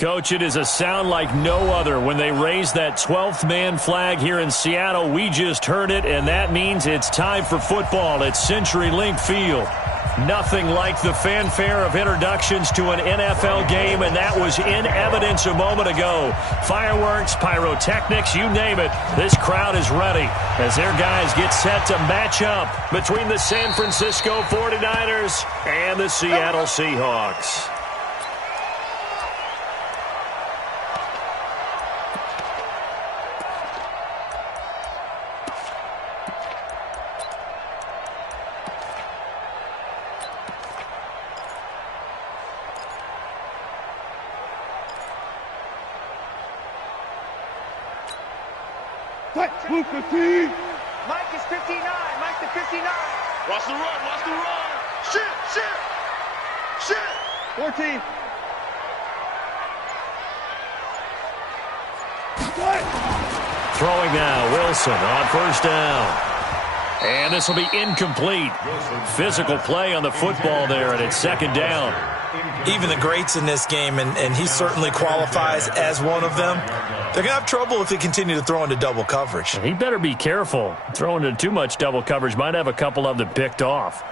Coach, it is a sound like no other when they raise that 12th man flag here in Seattle. We just heard it, and that means it's time for football at CenturyLink Field. Nothing like the fanfare of introductions to an NFL game, and that was in evidence a moment ago. Fireworks, pyrotechnics, you name it. This crowd is ready as their guys get set to match up between the San Francisco 49ers and the Seattle Seahawks. Mike is 59. Mike to 59. Watch the run. Watch the run. Shit. 14. Throwing now, Wilson on first down. And this will be incomplete. Physical play on the football there, and it's second down. Even the greats in this game, and he certainly qualifies as one of them, they're going to have trouble if they continue to throw into double coverage. He better be careful. Throwing into too much double coverage might have a couple of them picked off.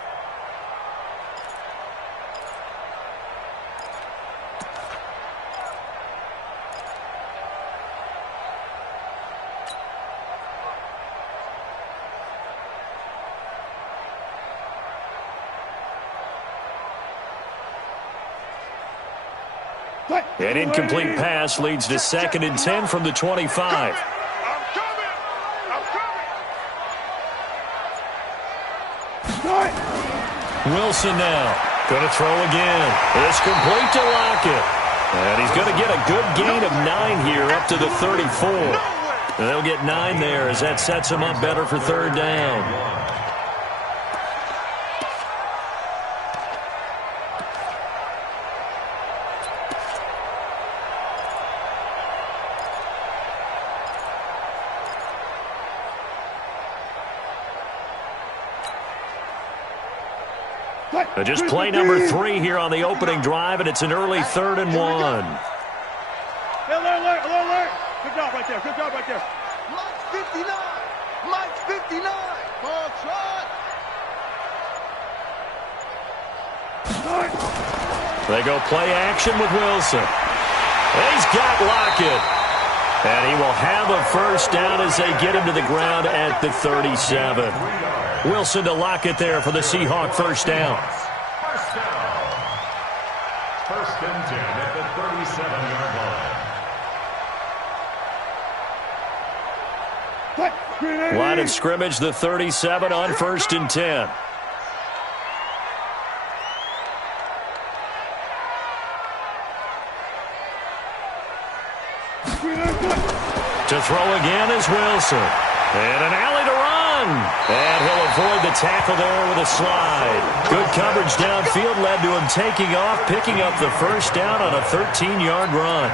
An incomplete pass leads to 2nd and 10 from the 25. I'm coming. Wilson now. Going to throw again. It's complete to Lockett. And he's going to get a good gain of 9 here up to the 34. And they'll get 9 there as that sets him up better for third down. Just play number 3 here on the opening drive, and it's an early 3rd and 1. Alert. Good job right there. Mike's 59. Mike's 59. Ball shot. They go play action with Wilson. He's got Lockett. And he will have a first down as they get him to the ground at the 37. Wilson to Lockett there for the Seahawk first down. First and 10 at the 37-yard line. Line of scrimmage, the 37 on 1st and 10. To throw again is Wilson. And an alley to run. And he'll avoid the tackle there with a slide. Good coverage downfield led to him taking off, picking up the first down on a 13-yard run.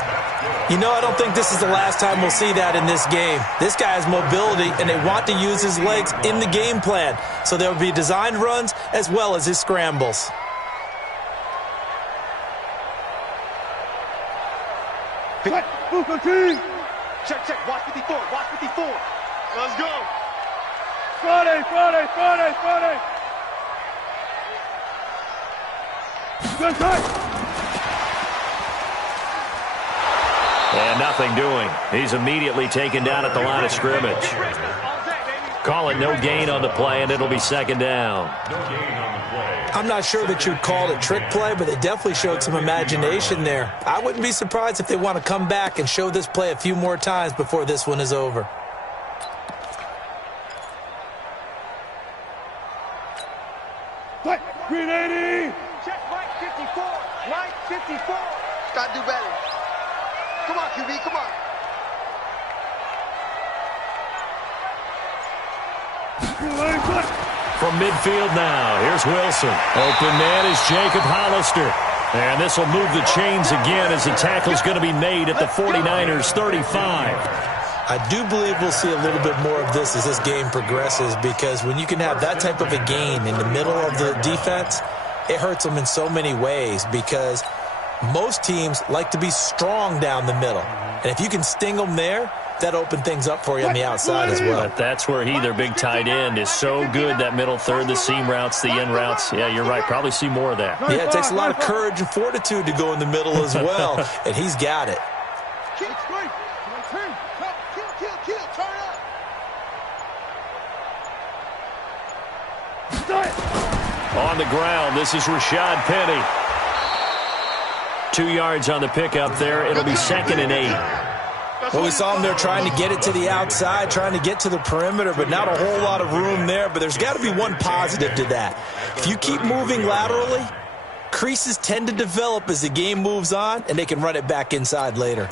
You know, I don't think this is the last time we'll see that in this game. This guy has mobility, and they want to use his legs in the game plan. So there will be designed runs as well as his scrambles. Check. Watch 54. Let's go. Friday. Good touch. And nothing doing. He's immediately taken down at the line of scrimmage. Call it no gain on the play, and it'll be second down. I'm not sure that you'd call it trick play, but they definitely showed some imagination there. I wouldn't be surprised if they want to come back and show this play a few more times before this one is over. Green 80. Check Mike 54. Mike 54. Gotta do better. Come on, QB, come on. From midfield now, here's Wilson. Open man is Jacob Hollister. And this will move the chains again as the tackle's going to be made at the 49ers 35. I do believe we'll see a little bit more of this as this game progresses, because when you can have that type of a gain in the middle of the defense, it hurts them in so many ways, because Most teams like to be strong down the middle. And if you can sting them there, that opens things up for you on the outside as well. But that's where their big tight end, is so good, that middle third, the seam routes, the in routes. Yeah, you're right. Probably see more of that. Yeah, it takes a lot of courage and fortitude to go in the middle as well, and he's got it. On the ground, this is Rashad Penny. 2 yards on the pickup there. It'll be 2nd and 8. Well, we saw him there trying to get it to the outside, trying to get to the perimeter, but not a whole lot of room there. But there's got to be one positive to that. If you keep moving laterally, creases tend to develop as the game moves on, and they can run it back inside later.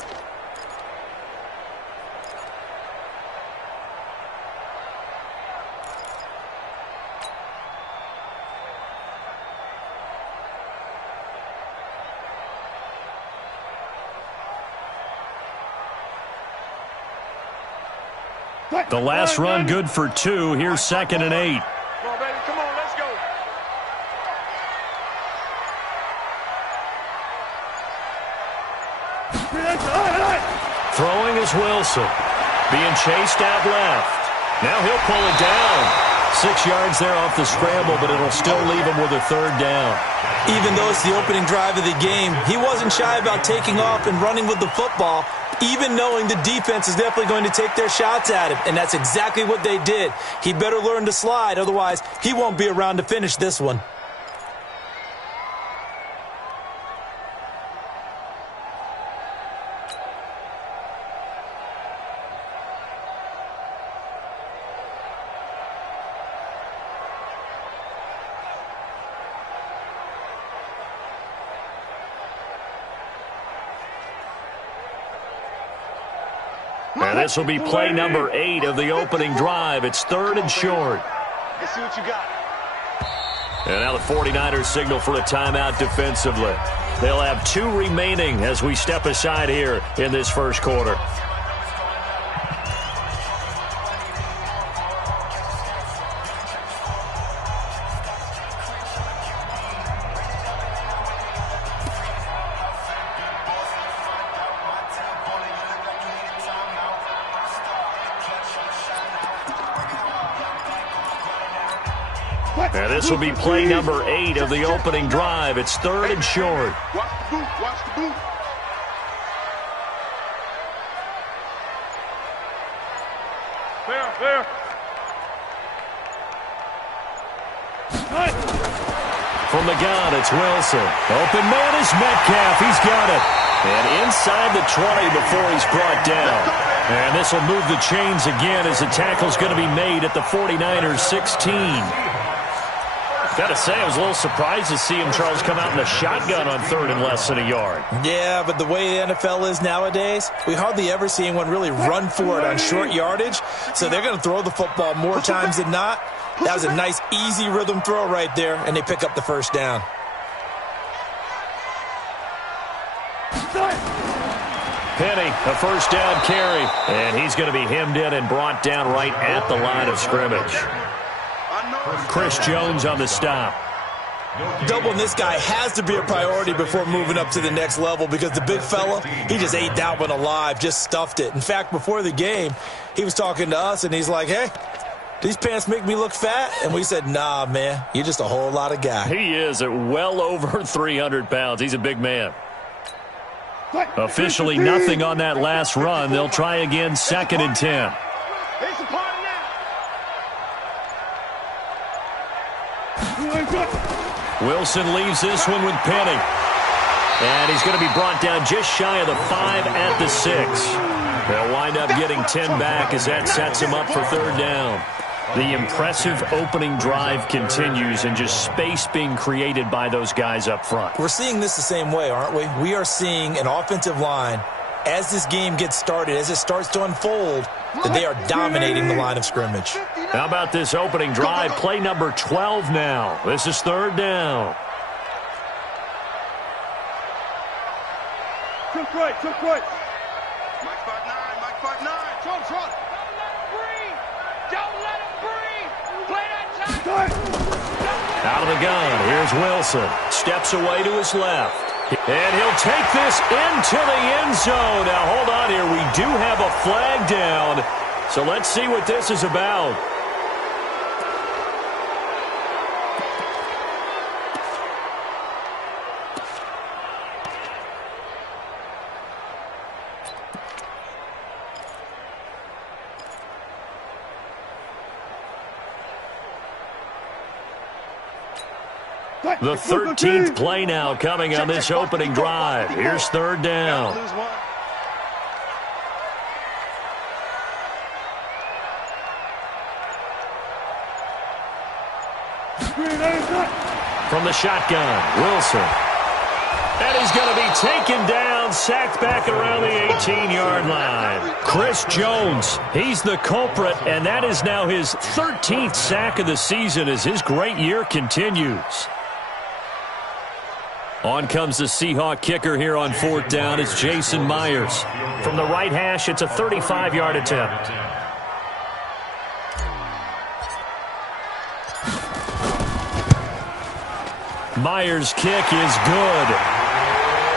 The last run good for 2. Here's 2nd and 8. Come on, baby. Come on, let's go. Throwing is Wilson. Being chased out left. Now he'll pull it down. 6 yards there off the scramble, but it'll still leave him with a 3rd down. Even though it's the opening drive of the game, he wasn't shy about taking off and running with the football, even knowing the defense is definitely going to take their shots at him, and that's exactly what they did. He better learn to slide, otherwise he won't be around to finish this one. And this will be play number 8 of the opening drive. It's 3rd and short. Let's see what you got. And now the 49ers signal for a timeout defensively. They'll have 2 remaining as we step aside here in this first quarter. And this will be play number 8 of the opening drive. It's 3rd and short. Watch the boot. Watch the boot. Fair. From the gun, it's Wilson. Open man is Metcalf. He's got it. And inside the 20 before he's brought down. And this will move the chains again as the tackle's going to be made at the 49ers 16. Got to say, I was a little surprised to see him, Charles, come out in the shotgun on 3rd and less than a yard. Yeah, but the way the NFL is nowadays, we hardly ever see anyone really run for it on short yardage. So they're going to throw the football more times than not. That was a nice, easy rhythm throw right there, and they pick up the first down. Penny, a first down carry. And he's going to be hemmed in and brought down right at the line of scrimmage. Chris Jones on the stop. Doubling this guy has to be a priority before moving up to the next level because the big fella, he just ate that one alive, just stuffed it. In fact, before the game, he was talking to us, and he's like, hey, these pants make me look fat? And we said, nah, man, you're just a whole lot of guy. He is at well over 300 pounds. He's a big man. Officially nothing on that last run. They'll try again, 2nd and 10. Wilson leaves this one with Penny. And he's going to be brought down just shy of the 5 at the 6. They'll wind up getting 10 back as that sets him up for 3rd down. The impressive opening drive continues and just space being created by those guys up front. We're seeing this the same way, aren't we? We are seeing an offensive line, as this game gets started, as it starts to unfold, that they are dominating the line of scrimmage. How about this opening drive? Play number 12 now. This is 3rd down. Took right. Mike 5'9". Short. Don't let him breathe. Play that time. Out of the gun, here's Wilson. Steps away to his left. And he'll take this into the end zone. Now, hold on here. We do have a flag down. So let's see what this is about. The 13th play now coming on this opening drive. Here's third down. From the shotgun, Wilson. And he's going to be taken down, sacked back around the 18-yard line. Chris Jones, he's the culprit, and that is now his 13th sack of the season as his great year continues. On comes the Seahawk kicker here on fourth down. It's Jason Myers. From the right hash, it's a 35-yard attempt. Myers' kick is good.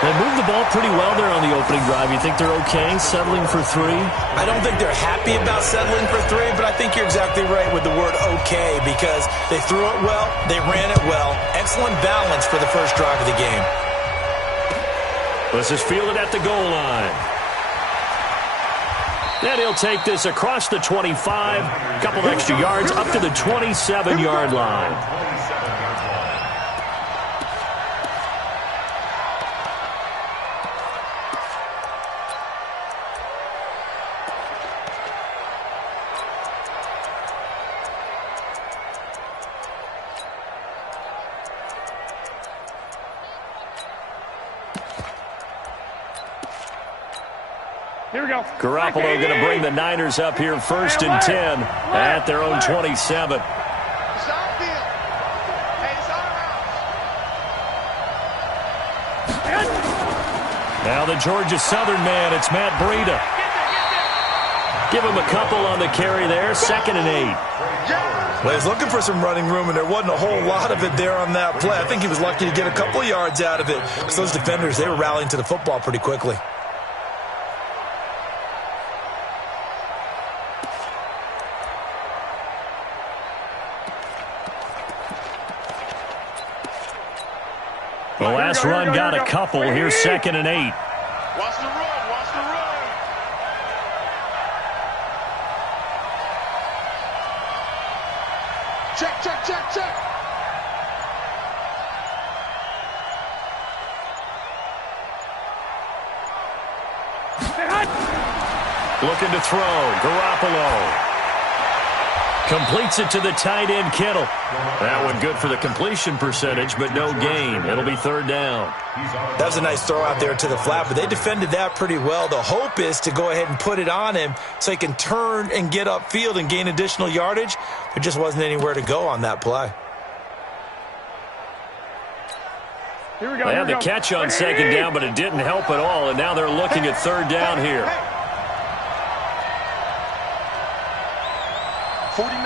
They moved the ball pretty well there on the opening drive. You think they're okay settling for 3? I don't think they're happy about settling for 3, but I think you're exactly right with the word okay because they threw it well, they ran it well. Excellent balance for the first drive of the game. This is fielded at the goal line. And he'll take this across the 25, a couple extra yards up to the 27-yard line. Here we go. Garoppolo going to bring the Niners up here first and 10 at their own 27. It's our field. Hey, it's our house. Now the Georgia Southern man, it's Matt Breida. Give him a couple on the carry there, 2nd and 8. Well, he's looking for some running room, and there wasn't a whole lot of it there on that play. I think he was lucky to get a couple of yards out of it because those defenders, they were rallying to the football pretty quickly. The last run got a couple. Here's 2nd and 8. Watch the run. Watch the run. Check, check, check, check. Looking to throw. Garoppolo. Completes it to the tight end, Kittle. That one good for the completion percentage, but no gain. It'll be third down. That was a nice throw out there to the flat, but they defended that pretty well. The hope is to go ahead and put it on him so he can turn and get upfield and gain additional yardage. There just wasn't anywhere to go on that play. Here we go. They had the catch on 2nd down, but it didn't help at all, and now they're looking at third down here. 49,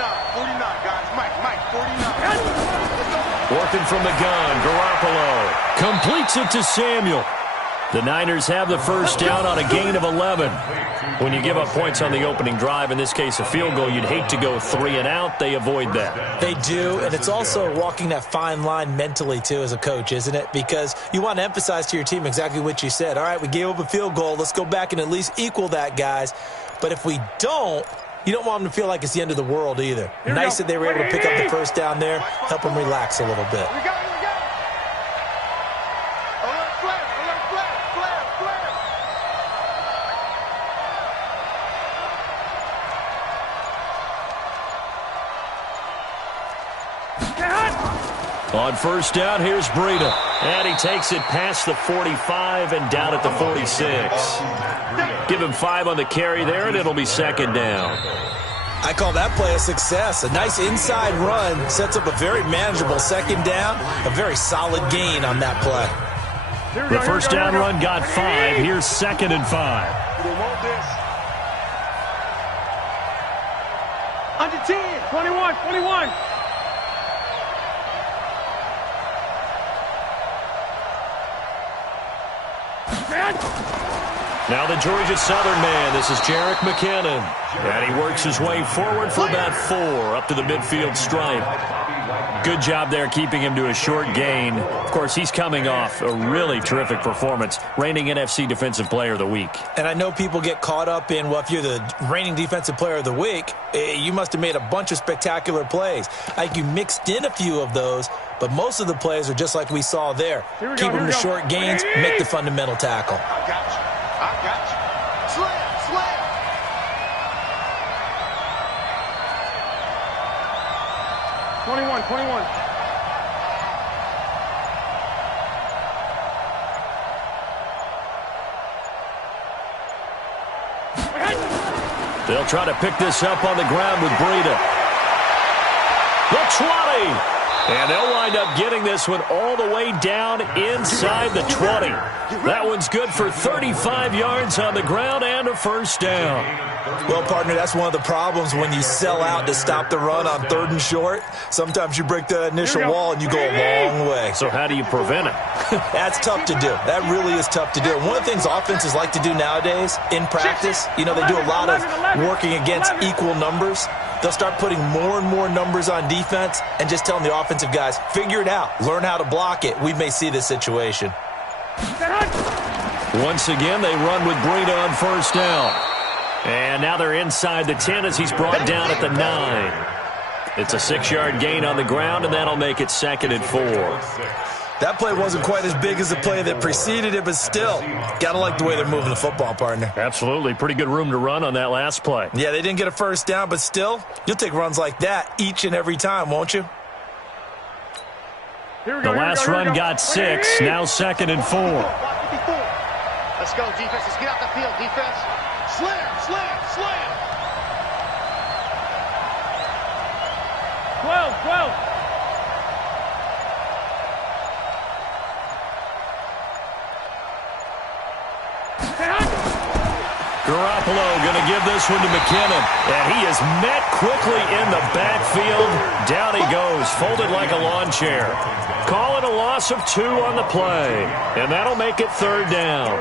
guys. Mike, 49. Working from the gun, Garoppolo completes it to Samuel. The Niners have the first down on a gain of 11. When you give up points on the opening drive, in this case a field goal, you'd hate to go 3 and out. They avoid that. They do, and it's also walking that fine line mentally, too, as a coach, isn't it? Because you want to emphasize to your team exactly what you said. All right, we gave up a field goal. Let's go back and at least equal that, guys. But if we don't, you don't want them to feel like it's the end of the world either. Nice that they were able to pick up the first down there, help them relax a little bit. Here we go. Alert flare. On first down, here's Breida. And he takes it past the 45 and down at the 46. Give him 5 on the carry there, and it'll be 2nd down. I call that play a success. A nice inside run sets up a very manageable 2nd down, a very solid gain on that play. The first down run got 5. Here's 2nd and 5. They want this. Under 10. 21. Now the Georgia Southern man. This is Jerick McKinnon. And he works his way forward for about 4 up to the midfield stripe. Good job there keeping him to a short gain. Of course, he's coming off a really terrific performance, reigning NFC Defensive Player of the Week. And I know people get caught up in, well, if you're the reigning Defensive Player of the Week, you must have made a bunch of spectacular plays. I think you mixed in a few of those, but most of the plays are just like we saw there. Keep them to short gains, make the fundamental tackle. I got you. I got you. Slam, slam. Twenty-one. They'll try to pick this up on the ground with Breida. The 20. And they'll wind up getting this one all the way down inside the 20. That one's good for 35 yards on the ground and a first down. Well, partner, that's one of the problems when you sell out to stop the run on 3rd and short. Sometimes you break the initial wall and you go a long way. So how do you prevent it? That's tough to do. That really is tough to do. One of the things offenses like to do nowadays in practice, they do a lot of working against equal numbers. They'll start putting more and more numbers on defense and just telling the offensive guys, figure it out, learn how to block it. We may see this situation. Once again, they run with Breida on first down. And now they're inside the 10 as he's brought down at the 9. It's a 6-yard gain on the ground, and that'll make it 2nd and 4. That play wasn't quite as big as the play that preceded it, but still, got to like the way they're moving the football, partner. Absolutely. Pretty good room to run on that last play. Yeah, they didn't get a first down, but still, you'll take runs like that each and every time, won't you? The last run got 6, now 2nd and 4. Let's go, defense. Let's get out the field, defense. Slam, slam, slam. 12. Garoppolo going to give this one to McKinnon. And he is met quickly in the backfield. Down he goes, folded like a lawn chair. Call it a loss of 2 on the play. And that'll make it 3rd down.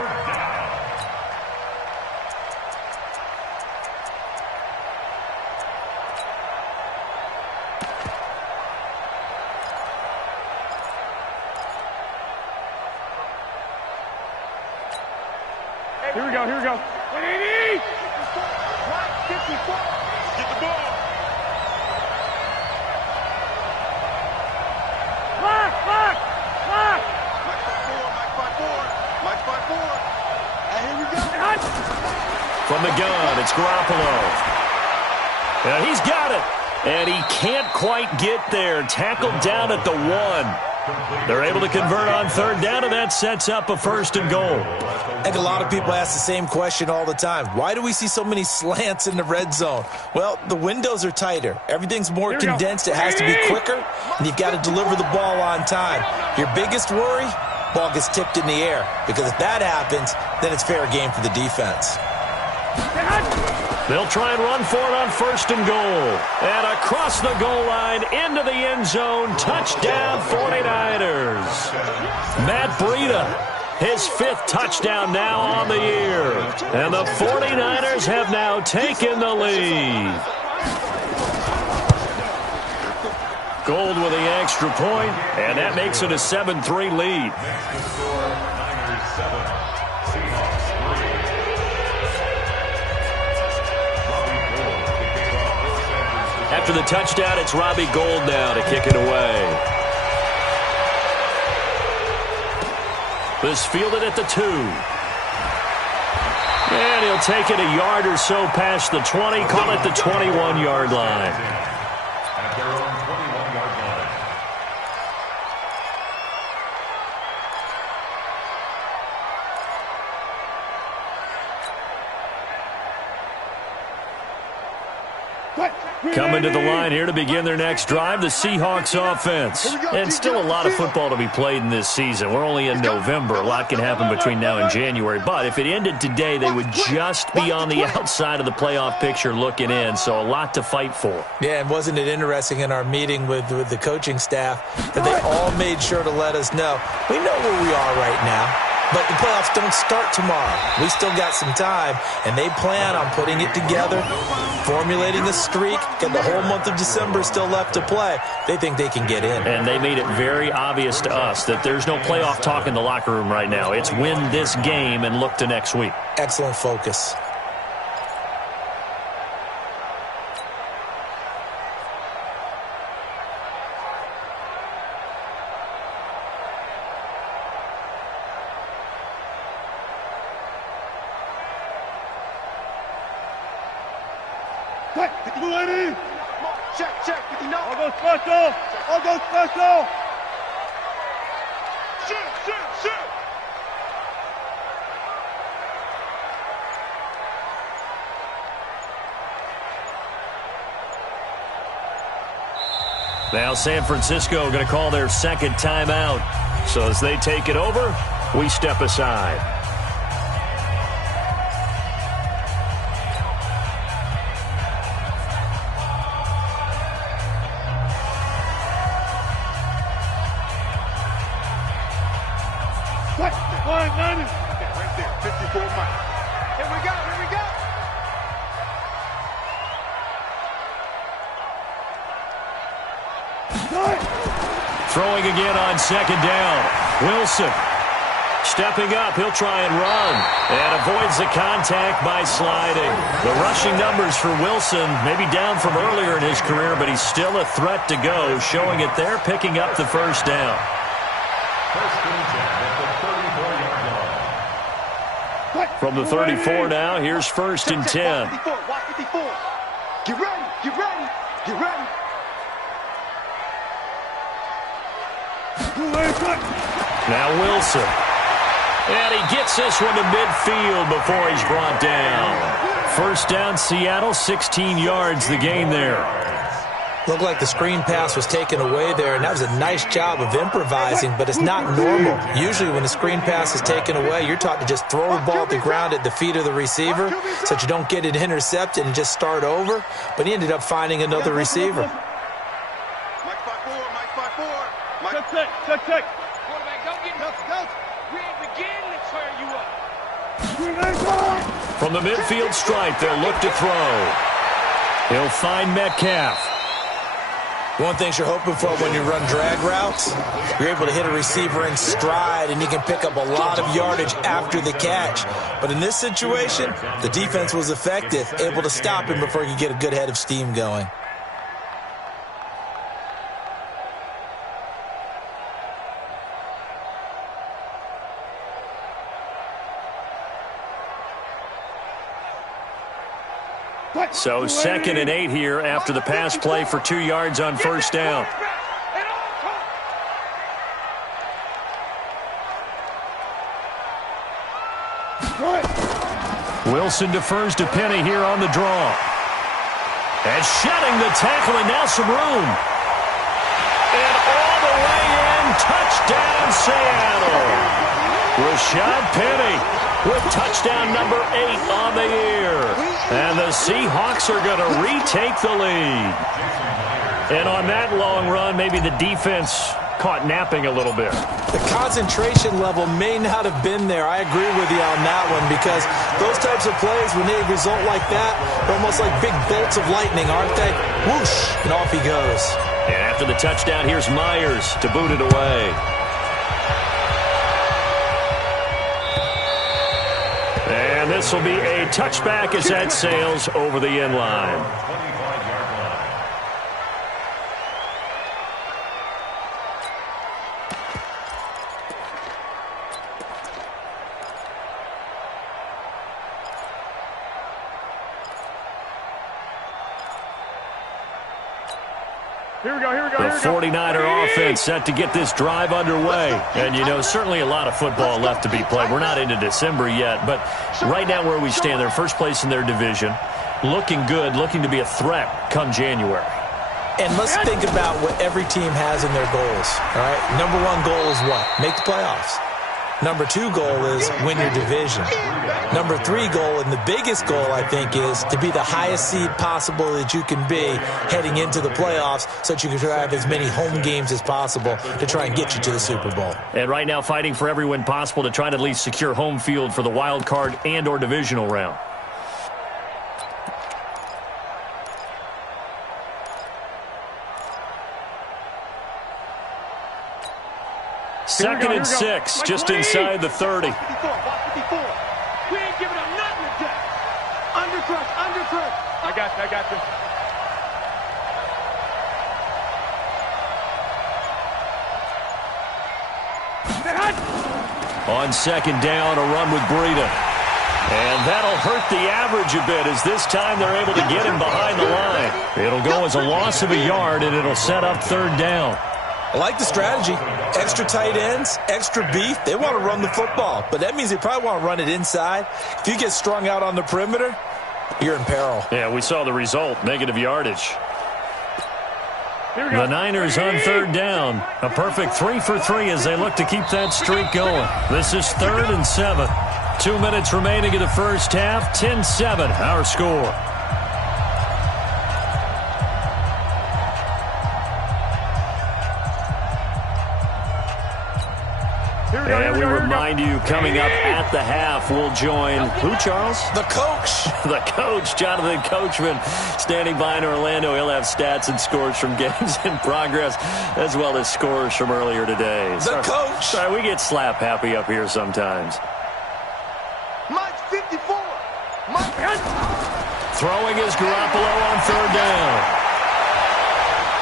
Here we go. 180. Mike, 54. Get the ball. Lock. Mike 5-4. And here we go. From the gun, it's Garoppolo. And he's got it. And he can't quite get there. Tackled down at the 1. They're able to convert on 3rd down, and that sets up a 1st and goal. I think a lot of people ask the same question all the time. Why do we see so many slants in the red zone? Well, the windows are tighter. Everything's more condensed. It has to be quicker, and you've got to deliver the ball on time. Your biggest worry, ball gets tipped in the air, because if that happens, then it's fair game for the defense. They'll try and run for it on 1st and goal. And across the goal line, into the end zone, touchdown 49ers. Matt Breida, his 5th touchdown now on the year. And the 49ers have now taken the lead. Gold with the extra point, and that makes it a 7-3 lead. After the touchdown, it's Robbie Gould now to kick it away. This fielded at the 2. And he'll take it a yard or so past the 20, call it the 21-yard line. At their own 21-yard line. Coming to the line here to begin their next drive, the Seahawks offense. And still a lot of football to be played in this season. We're only in November. A lot can happen between now and January. But if it ended today, they would just be on the outside of the playoff picture looking in. So a lot to fight for. Yeah, and wasn't it interesting in our meeting with the coaching staff that they all made sure to let us know, we know where we are right now. But the playoffs don't start tomorrow. We still got some time, and they plan on putting it together, formulating a streak. Got the whole month of December still left to play. They think they can get in. And they made it very obvious to us that there's no playoff talk in the locker room right now. It's win this game and look to next week. Excellent focus. Check, 50 no. I'll go special. Shoot. Now San Francisco going to call their second timeout. So as they take it over, we step aside. Right there, 54 Mike. Here we go. Throwing again on second down. Wilson stepping up. He'll try and run. And avoids the contact by sliding. The rushing numbers for Wilson maybe down from earlier in his career, but he's still a threat to go, showing it there, picking up the first down. From the 34 now, here's first and 10. Watch 54. Get ready. Now Wilson. And he gets this one to midfield before he's brought down. First down, Seattle, 16 yards the gain there. Looked like the screen pass was taken away there, and that was a nice job of improvising, but it's not normal. Usually when the screen pass is taken away, you're taught to just throw the ball at the ground at the feet of the receiver so that you don't get it intercepted and just start over, but he ended up finding another receiver. Mike 5-4. Check. Quarterback, don't get up. We ain't beginning to turn you up. From the midfield stripe, they'll look to throw. He'll find Metcalf. One thing you're hoping for when you run drag routes, you're able to hit a receiver in stride, and you can pick up a lot of yardage after the catch. But in this situation, the defense was effective, able to stop him before he could get a good head of steam going. So 2nd and 8 here after the pass play for 2 yards on first down. Wilson defers to Penny here on the draw. And shedding the tackle, and now some room. And all the way in, touchdown Seattle. Rashad Penny with touchdown number 8 on the year. And the Seahawks are going to retake the lead. And on that long run, maybe the defense caught napping a little bit. The concentration level may not have been there. I agree with you on that one, because those types of plays, when they result like that, they're almost like big bolts of lightning, aren't they? Whoosh, and off he goes. And after the touchdown, here's Myers to boot it away. And this will be a touchback as that sails over the end line. Here we go. The 49er offense set to get this drive underway. And, you know, certainly a lot of football left to be played. We're not into December yet, but right now where we stand, they're first place in their division. Looking good, looking to be a threat come January. And let's think about what every team has in their goals, all right? Number one goal is what? Make the playoffs. Number 2 goal is win your division. Number 3 goal, and the biggest goal, I think, is to be the highest seed possible that you can be heading into the playoffs so that you can have as many home games as possible to try and get you to the Super Bowl. And right now fighting for every win possible to try to at least secure home field for the wild card and or divisional round. Second and 6, just inside the 30. We ain't giving up nothing today. Under crush. I got you. On second down, a run with Breida. And that'll hurt the average a bit as this time they're able to get him behind the line. It'll go as a loss of a yard, and it'll set up third down. I like the strategy. Extra tight ends, extra beef. They want to run the football, but that means they probably want to run it inside. If you get strung out on the perimeter, you're in peril. Yeah, we saw the result, negative yardage. The Niners on third down. A perfect 3 for 3 as they look to keep that streak going. This is 3rd and 7. 2 minutes remaining in the first half. 10-7, our score. And we remind you, coming up at the half, we'll join who, Charles? The coach. The coach, Jonathan Coachman, standing by in Orlando. He'll have stats and scores from games in progress, as well as scores from earlier today. The coach. Sorry, we get slap happy up here sometimes. Mike's 54. Throwing is Garoppolo on third down.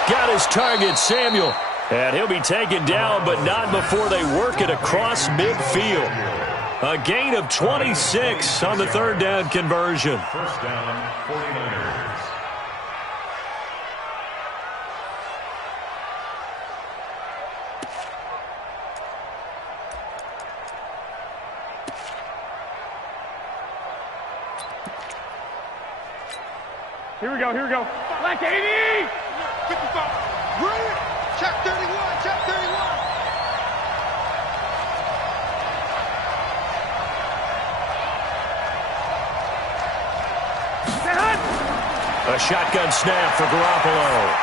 Got his target, Samuel. And he'll be taken down, but not before they work it across midfield. A gain of 26 on the third down conversion. First down, 49ers. Here we go. Black 80! 55. Brilliant. Check 31. A shotgun snap for Garoppolo.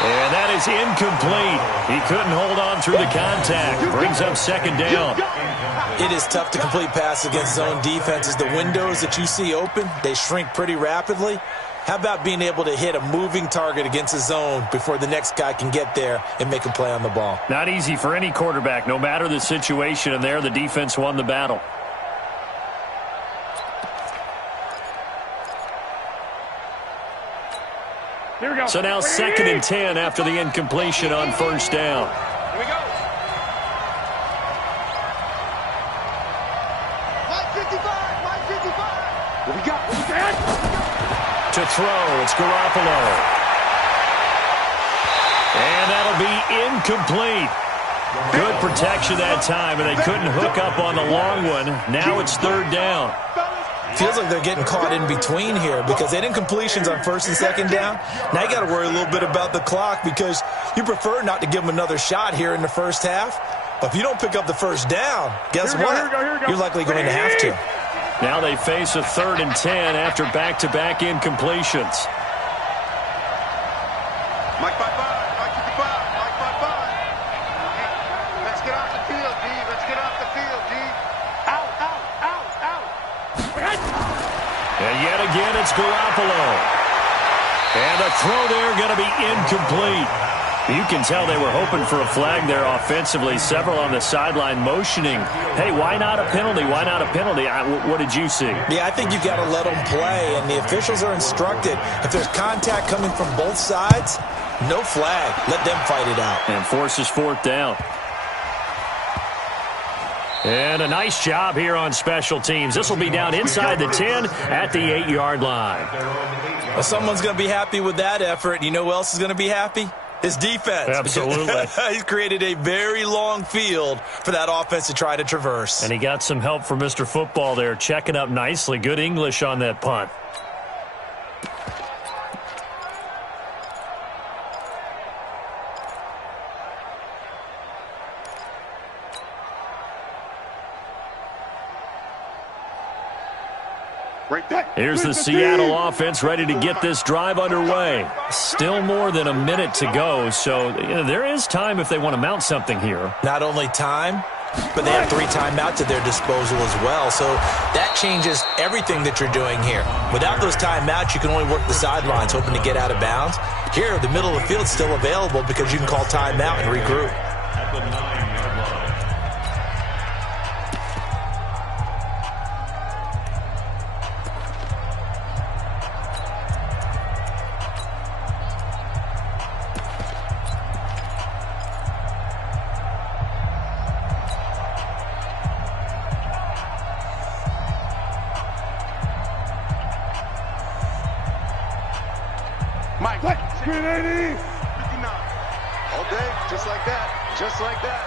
And that is incomplete. He couldn't hold on through the contact. Brings up second down. It is tough to complete passes against zone defenses. The windows that you see open, they shrink pretty rapidly. How about being able to hit a moving target against a zone before the next guy can get there and make a play on the ball? Not easy for any quarterback, no matter the situation. And there, the defense won the battle. Here we go. So now 2nd and 10 after the incompletion on first down. Here we go. Mike 55. What we got? To throw, it's Garoppolo. And that'll be incomplete. Good protection that time, and they couldn't hook up on the long one. Now it's third down. Feels like they're getting caught in between here because they had incompletions on first and second down. Now you got to worry a little bit about the clock because you prefer not to give them another shot here in the first half. But if you don't pick up the first down, guess what? You're likely going to have to. Now they face a 3rd and 10 after back-to-back incompletions. Mike 55. Mike 55. Let's get off the field, D. Out. And yet again, it's Garoppolo. And the throw there going to be incomplete. You can tell they were hoping for a flag there offensively. Several on the sideline motioning, hey, why not a penalty? Why not a penalty? What did you see? Yeah, I think you got to let them play, and the officials are instructed. If there's contact coming from both sides, no flag. Let them fight it out. And forces fourth down. And a nice job here on special teams. This will be down inside the 10 at the 8-yard line. Well, someone's going to be happy with that effort. You know who else is going to be happy? His defense. Absolutely. He's created a very long field for that offense to try to traverse. And he got some help from Mr. Football there, checking up nicely. Good English on that punt. Here's the Seattle offense ready to get this drive underway. Still more than a minute to go, so there is time if they want to mount something here. Not only time, but they have 3 timeouts at their disposal as well, so that changes everything that you're doing here. Without those timeouts, you can only work the sidelines, hoping to get out of bounds. Here, the middle of the field's still available because you can call timeout and regroup. At the 9-yard line. Mike, 380. 59. All day, just like that. Just like that.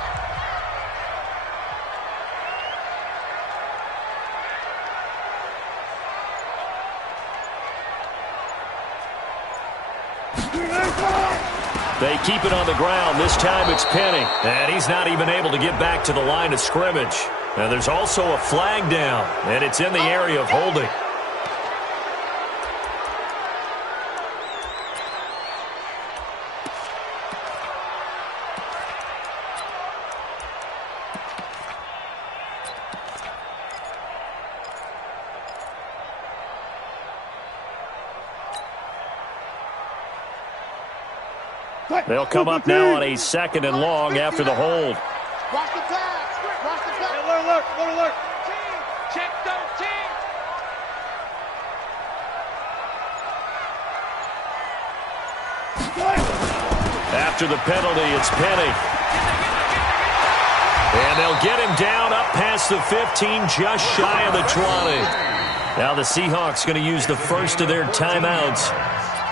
They keep it on the ground. This time it's Penny. And he's not even able to get back to the line of scrimmage. Now there's also a flag down, and it's in the area of holding. They'll come up now on a 2nd and long after the hold. Watch the pass. Watch the pass. Alert, alert. Check 13. After the penalty, it's Penny. And they'll get him down up past the 15, just shy of the 20. Now the Seahawks going to use the first of their timeouts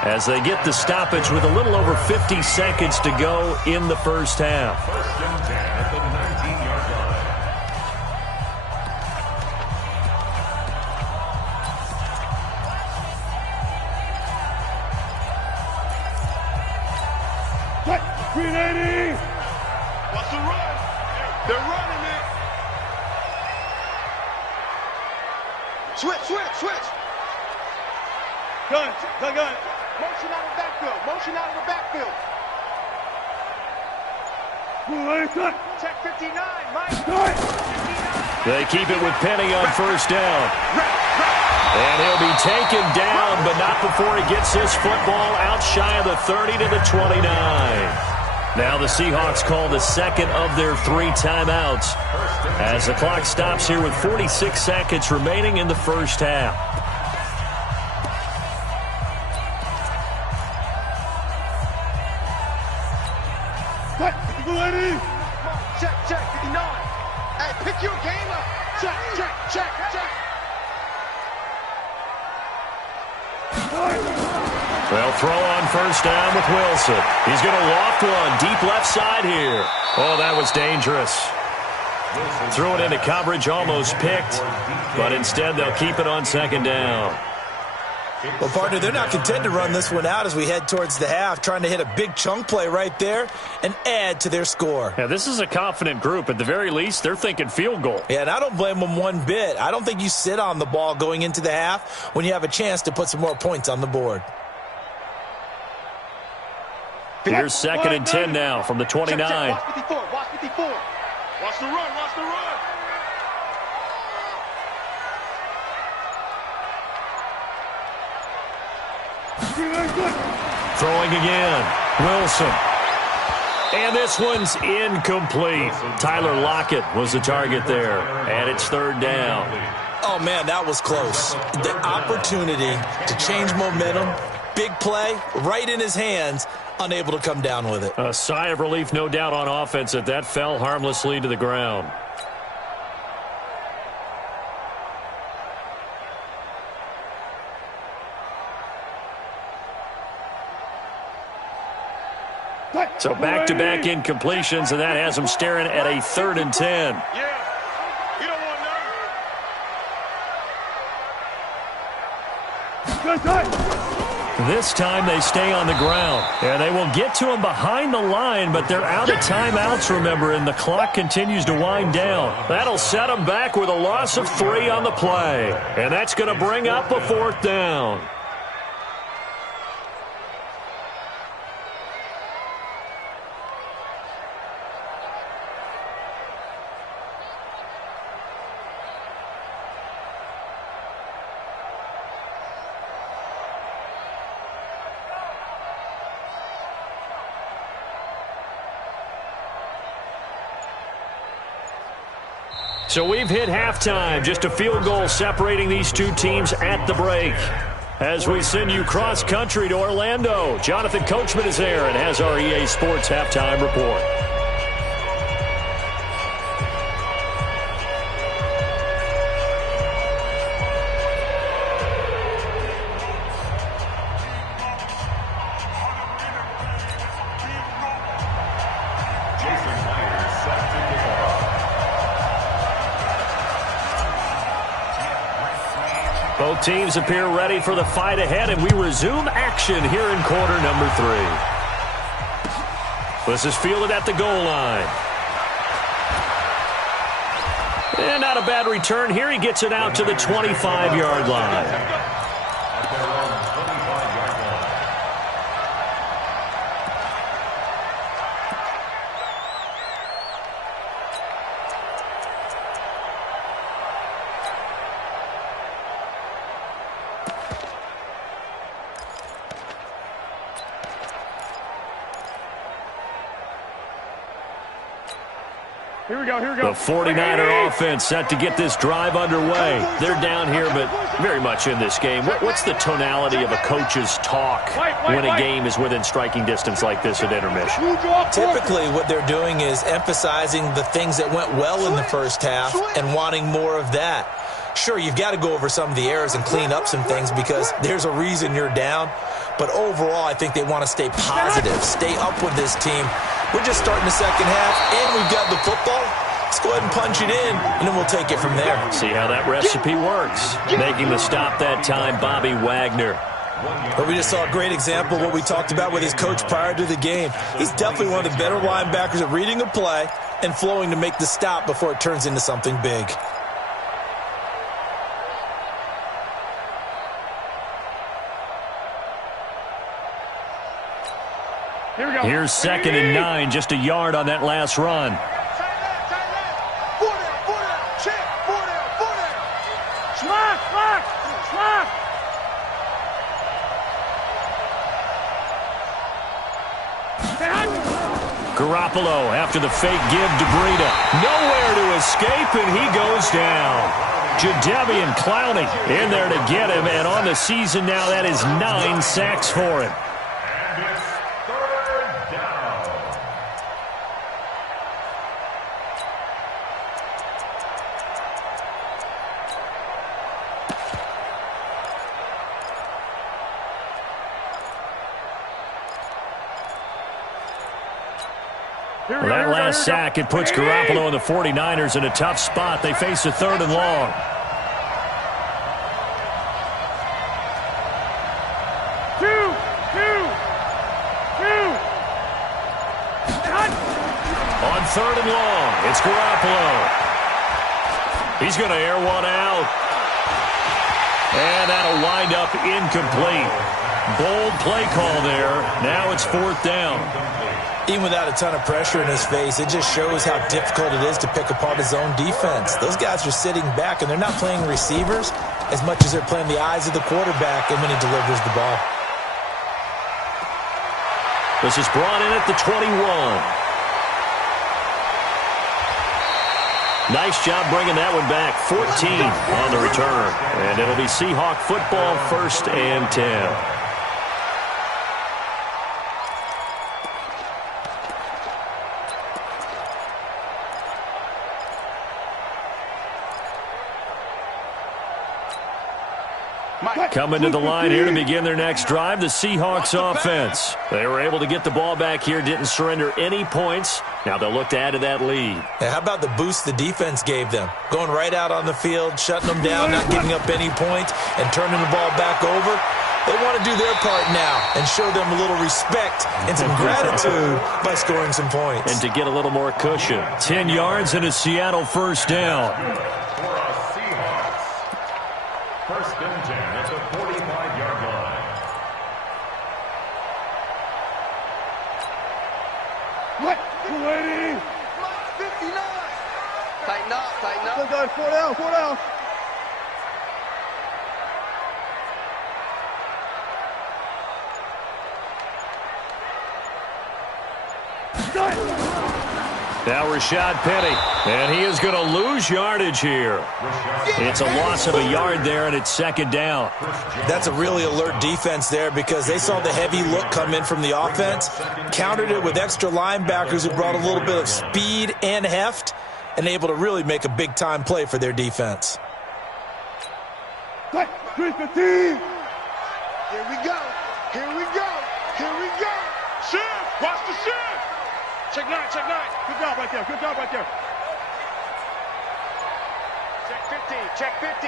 as they get the stoppage with a little over 50 seconds to go in the first half. 1st and 10 at the 19-yard line. Watch the run. They're running it. Switch. Gun. Motion out of the backfield. Check 59, Mike. 59. They keep it with Penny on first down. And he'll be taken down, but not before he gets his football out shy of the 30 to the 29. Now the Seahawks call the second of their 3 timeouts as the clock stops here with 46 seconds remaining in the first half. Check 59. Hey, pick your game up. Check. They'll throw on first down with Wilson. He's going to loft one deep left side here. Oh, that was dangerous. Threw it into coverage, almost picked, but instead they'll keep it on 2nd down. Well, partner, they're not content to run this one out as we head towards the half, trying to hit a big chunk play right there and add to their score. Yeah, this is a confident group. At the very least, they're thinking field goal. Yeah, and I don't blame them one bit. I don't think you sit on the ball going into the half when you have a chance to put some more points on the board. Here's 2nd and 10 now from the 29. Watch 54. Watch the run. Throwing again. Wilson. And this one's incomplete. Tyler Lockett was the target there. And it's 3rd down. Oh, man, that was close. The opportunity to change momentum, big play, right in his hands, unable to come down with it. A sigh of relief, no doubt, on offense that fell harmlessly to the ground. So back-to-back incompletions, and that has them staring at a 3rd and 10. Yeah, you don't want This time they stay on the ground. And they will get to him behind the line, but they're out of timeouts, remember, and the clock continues to wind down. That'll set them back with a loss of 3 on the play. And that's going to bring up a 4th down. So we've hit halftime, just a field goal separating these two teams at the break. As we send you cross-country to Orlando, Jonathan Coachman is there and has our EA Sports halftime report. Both teams appear ready for the fight ahead, and we resume action here in quarter number 3. This is fielded at the goal line. And not a bad return here. He gets it out to the 25-yard line. Here we go. The 49er offense set to get this drive underway. They're down here, but very much in this game. What's the tonality of a coach's talk when a game is within striking distance like this at intermission? Typically, what they're doing is emphasizing the things that went well in the first half and wanting more of that. Sure, you've got to go over some of the errors and clean up some things because there's a reason you're down. But overall, I think they want to stay positive, stay up with this team. We're just starting the second half, and we've got the football. Let's go ahead and punch it in, and then we'll take it from there. See how that recipe works. Making the stop that time, Bobby Wagner. But we just saw a great example of what we talked about with his coach prior to the game. He's definitely one of the better linebackers at reading a play and flowing to make the stop before it turns into something big. Here's 2nd and 9, just a yard on that last run. Garoppolo after the fake give to Breida. Nowhere to escape, and he goes down. Jadeveon Clowney in there to get him, and on the season now, that is 9 sacks for him. Well, that last sack, it puts Garoppolo and the 49ers in a tough spot. They face a 3rd and long. On 3rd and long, it's Garoppolo. He's going to air one out. And that'll wind up incomplete. Bold play call there. Now it's 4th down. Even without a ton of pressure in his face, it just shows how difficult it is to pick apart his own defense. Those guys are sitting back, and they're not playing receivers as much as they're playing the eyes of the quarterback and when he delivers the ball. This is brought in at the 21. Nice job bringing that one back. 14 on the return. And it'll be Seahawk football, 1st and 10. Coming to the line here to begin their next drive, the Seahawks offense. They were able to get the ball back here, didn't surrender any points. Now they'll look to add to that lead. Yeah, how about the boost the defense gave them? Going right out on the field, shutting them down, not giving up any points, and turning the ball back over. They want to do their part now and show them a little respect and some gratitude by scoring some points. And to get a little more cushion. 10 yards and a Seattle first down. For a Seahawks. First and 10 at the 45-yard line. What? 280. 59. Tighten up, tighten up. Good guys, 4 down, 4 down. Now Rashad Penny, and he is going to lose yardage here. It's a loss of a yard there, and it's second down. That's a really alert defense there because they saw the heavy look come in from the offense, countered it with extra linebackers who brought a little bit of speed and heft, and able to really make a big-time play for their defense. 315. Here we go. Here we go. Here we go. Shift. Watch the shift. Check 9, check 9. Good job right there. Good job right there. Check 50. Check 50.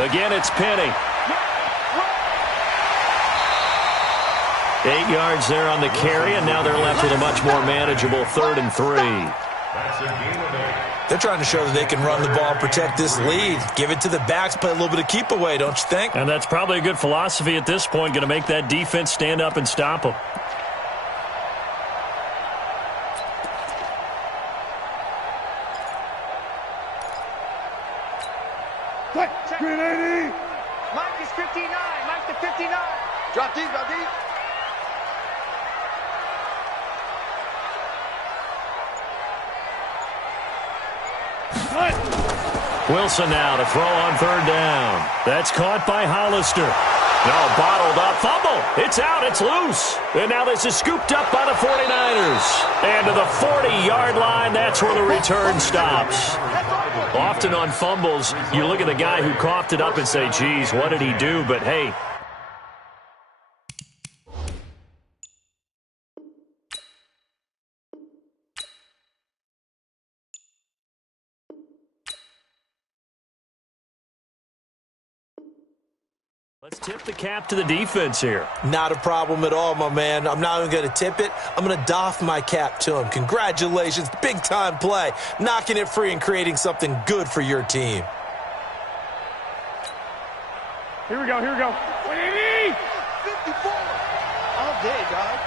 Again, it's Penny. 8 yards there on the carry, and now they're left with a much more manageable 3rd and 3. That's a gain of 8. They're trying to show that they can run the ball and protect this lead. Give it to the backs, play a little bit of keep away, don't you think? And that's probably a good philosophy at this point, going to make that defense stand up and stop them. Check 380. Mike is 59. Mike to 59. Drop deep, drop deep. Wilson now to throw on 3rd down. That's caught by Hollister. No, bottled up. Fumble. It's out. It's loose. And now this is scooped up by the 49ers. And to the 40-yard line, that's where the return stops. Often on fumbles, you look at the guy who coughed it up and say, geez, what did he do? But, hey, let's tip the cap to the defense here. Not a problem at all, my man. I'm not even going to tip it. I'm going to doff my cap to him. Congratulations. Big-time play. Knocking it free and creating something good for your team. Here we go, here we go. 180. 54. All day, dog.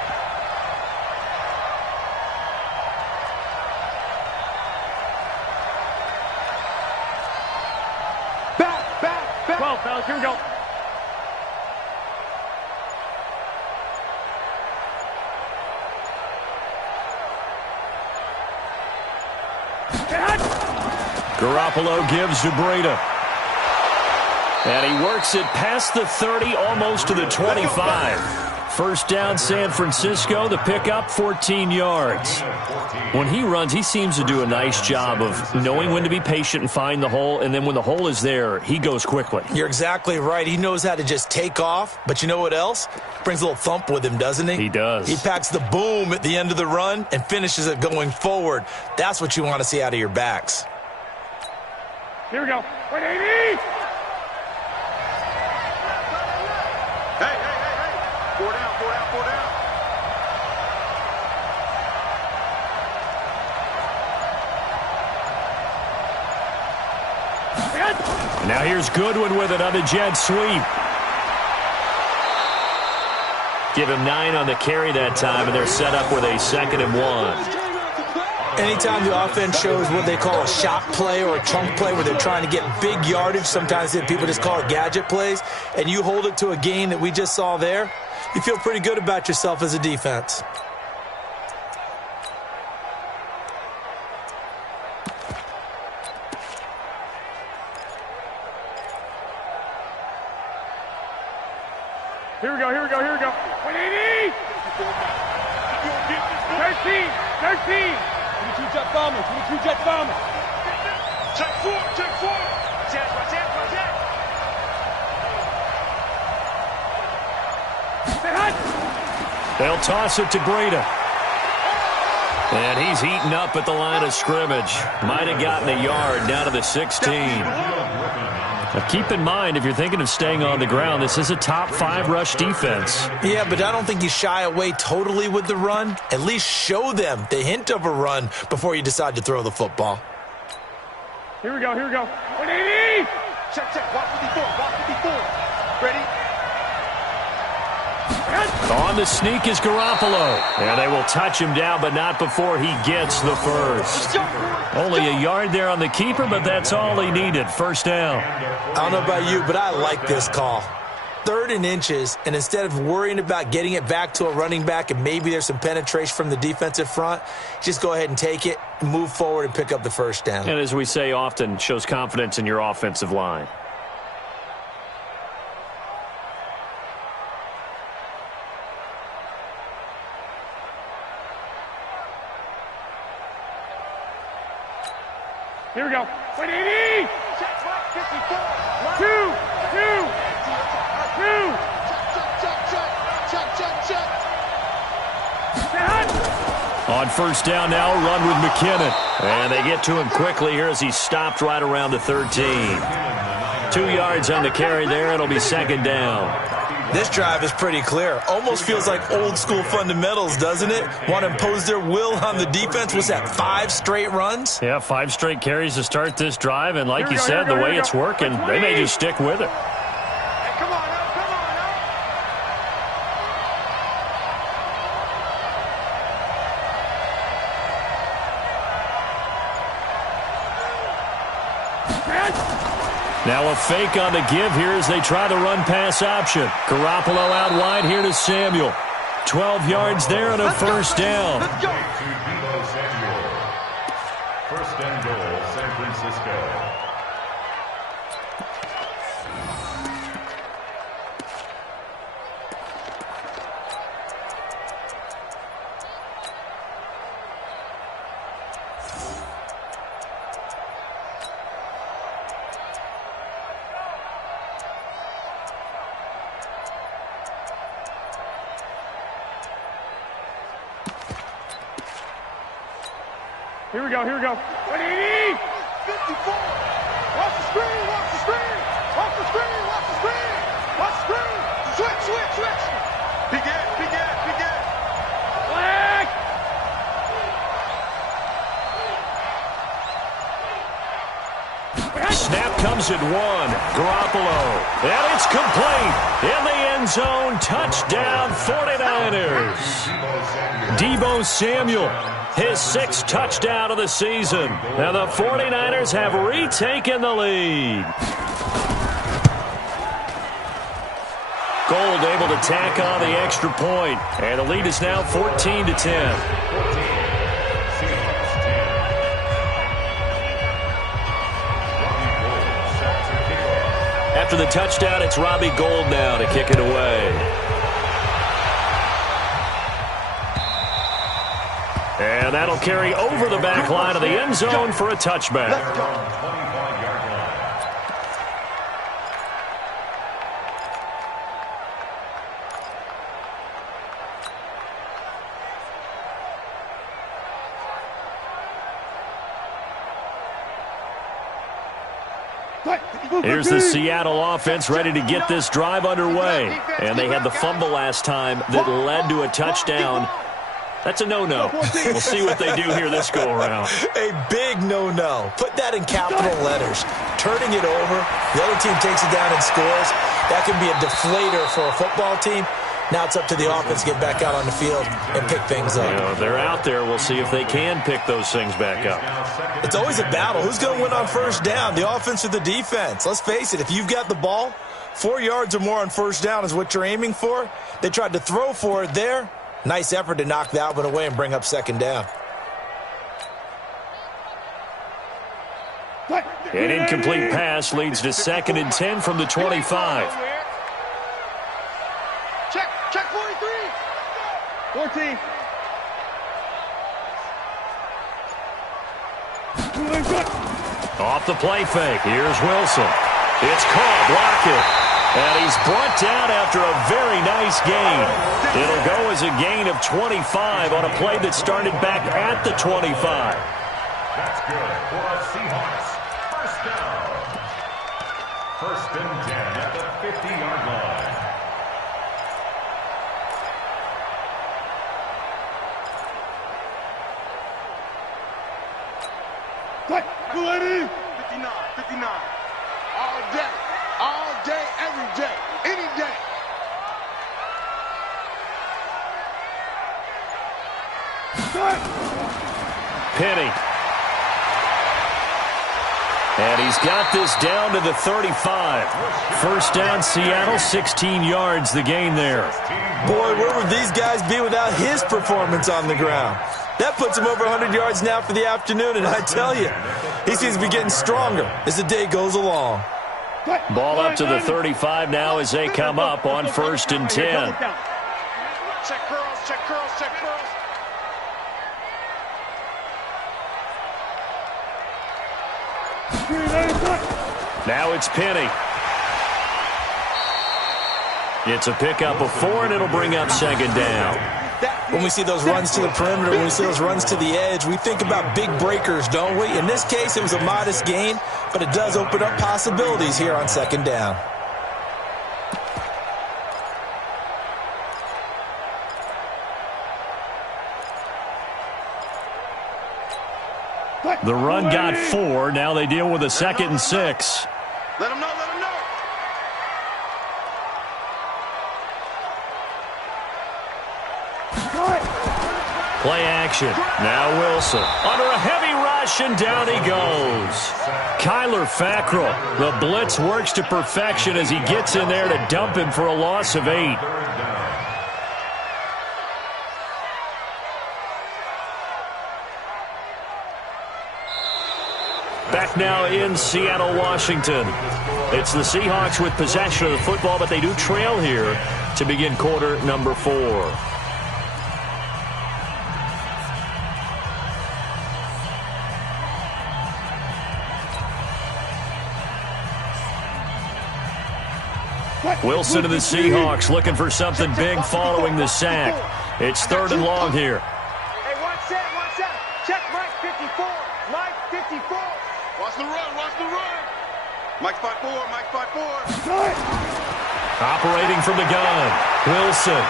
Back. 12, fellas, here we go. Garoppolo gives to Breida. And he works it past the 30, almost to the 25. First down, San Francisco. The pickup, 14 yards. When he runs, he seems to do a nice job of knowing when to be patient and find the hole, and then when the hole is there, he goes quickly. You're exactly right. He knows how to just take off, but you know what else? Brings a little thump with him, doesn't he? He does. He packs the boom at the end of the run and finishes it going forward. That's what you want to see out of your backs. Here we go. 180. Hey. 4 down. Now here's Goodwin with it on the jet sweep. Give him 9 on the carry that time, and they're set up with a 2nd and 1. Anytime the offense shows what they call a shot play or a chunk play where they're trying to get big yardage, sometimes people just call it gadget plays, and you hold it to a gain that we just saw there, you feel pretty good about yourself as a defense. Here we go. 180. 13. 22 jet bombers. Check 4. They'll toss it to Breida. And he's heating up at the line of scrimmage. Might have gotten a yard down to the 16. Now keep in mind, if you're thinking of staying on the ground, this is a top 5 rush defense. Yeah, but I don't think you shy away totally with the run. At least show them the hint of a run before you decide to throw the football. Here we go, here we go. 180! Check, check. Watch 54, watch 54. Ready? On the sneak is Garoppolo. And they will touch him down, but not before he gets the first. Only a yard there on the keeper, but that's all he needed. First down. I don't know about you, but I like this call. 3rd and inches, and instead of worrying about getting it back to a running back and maybe there's some penetration from the defensive front, just go ahead and take it, move forward, and pick up the first down. And as we say often, shows confidence in your offensive line. Here we go. 180! Check, right, 54. 2, 2, 2. Check. On first down now, run with McKinnon. And they get to him quickly here as he's stopped right around the 13. 2 yards on the carry there. It'll be second down. This drive is pretty clear. Almost feels like old school fundamentals, doesn't it? Want to impose their will on the defense. Was that 5 straight runs? Yeah, 5 straight carries to start this drive. And like you said, the way it's working, they may just stick with it. Hey, come on now, come on now. Now a fake on the give here as they try the run-pass option. Garoppolo out wide here to Samuel. 12 yards there and a first down. Let's go. First and goal, San Francisco. Here we go, here we go. 180! 54. Watch the screen, watch the screen. Watch the screen, watch the screen. Watch the screen. Switch. Begin. Flag! Snap comes at 1. Garoppolo. And it's complete. In the end zone. Touchdown 49ers. Deebo Samuel. His 6th touchdown of the season. Now the 49ers have retaken the lead. Gold able to tack on the extra point. And the lead is now 14-10. After the touchdown, it's Robbie Gould now to kick it away. And that'll carry over the back line of the end zone for a touchback. Here's the Seattle offense ready to get this drive underway. And they had the fumble last time that led to a touchdown. That's a no-no. We'll see what they do here this go-around. A big no-no. Put that in capital letters. Turning it over, the other team takes it down and scores. That can be a deflator for a football team. Now it's up to the offense to get back out on the field and pick things up. You know, if they're out there, we'll see if they can pick those things back up. It's always a battle. Who's going to win on first down, the offense or the defense? Let's face it, if you've got the ball, 4 yards or more on first down is what you're aiming for. They tried to throw for it there. Nice effort to knock that one away and bring up second down. An incomplete pass leads to 2nd and 10 from the 25. Check 43. 14. Off the play fake. Here's Wilson. It's caught. Lockett. And he's brought down after a very nice gain. It'll go as a gain of 25 on a play that started back at the 25. That's good for a Seahawks. First down. First and 10 at the 50-yard line. Quick, 59, 59. All day, every day, any day. Penny. And he's got this down to the 35. First down, Seattle, 16 yards, the gain there. Boy, where would these guys be without his performance on the ground? That puts him over 100 yards now for the afternoon, and I tell you, he seems to be getting stronger as the day goes along. Ball up to the 35 now as they come up on first and 10. Check curls, check curls, check curls. Now it's Penny. It's a pickup of 4, and it'll bring up second down. When we see those runs to the perimeter, when we see those runs to the edge, we think about big breakers, don't we? In this case, it was a modest gain, but it does open up possibilities here on second down. The run got 4. Now they deal with a second and 6. Let him know, let him know. Play action. Now Wilson. Under a heavy rush, and down he goes. Kyler Fackrell. The blitz works to perfection as he gets in there to dump him for a loss of 8. Back now in Seattle, Washington. It's the Seahawks with possession of the football, but they do trail here to begin quarter number 4. Wilson and the Seahawks looking for something big following the sack. It's third and long here. Hey, watch that. Check Mike 54. Mike 54. Watch the run, watch the run. Mike 54, Mike 54. Operating from the gun. Wilson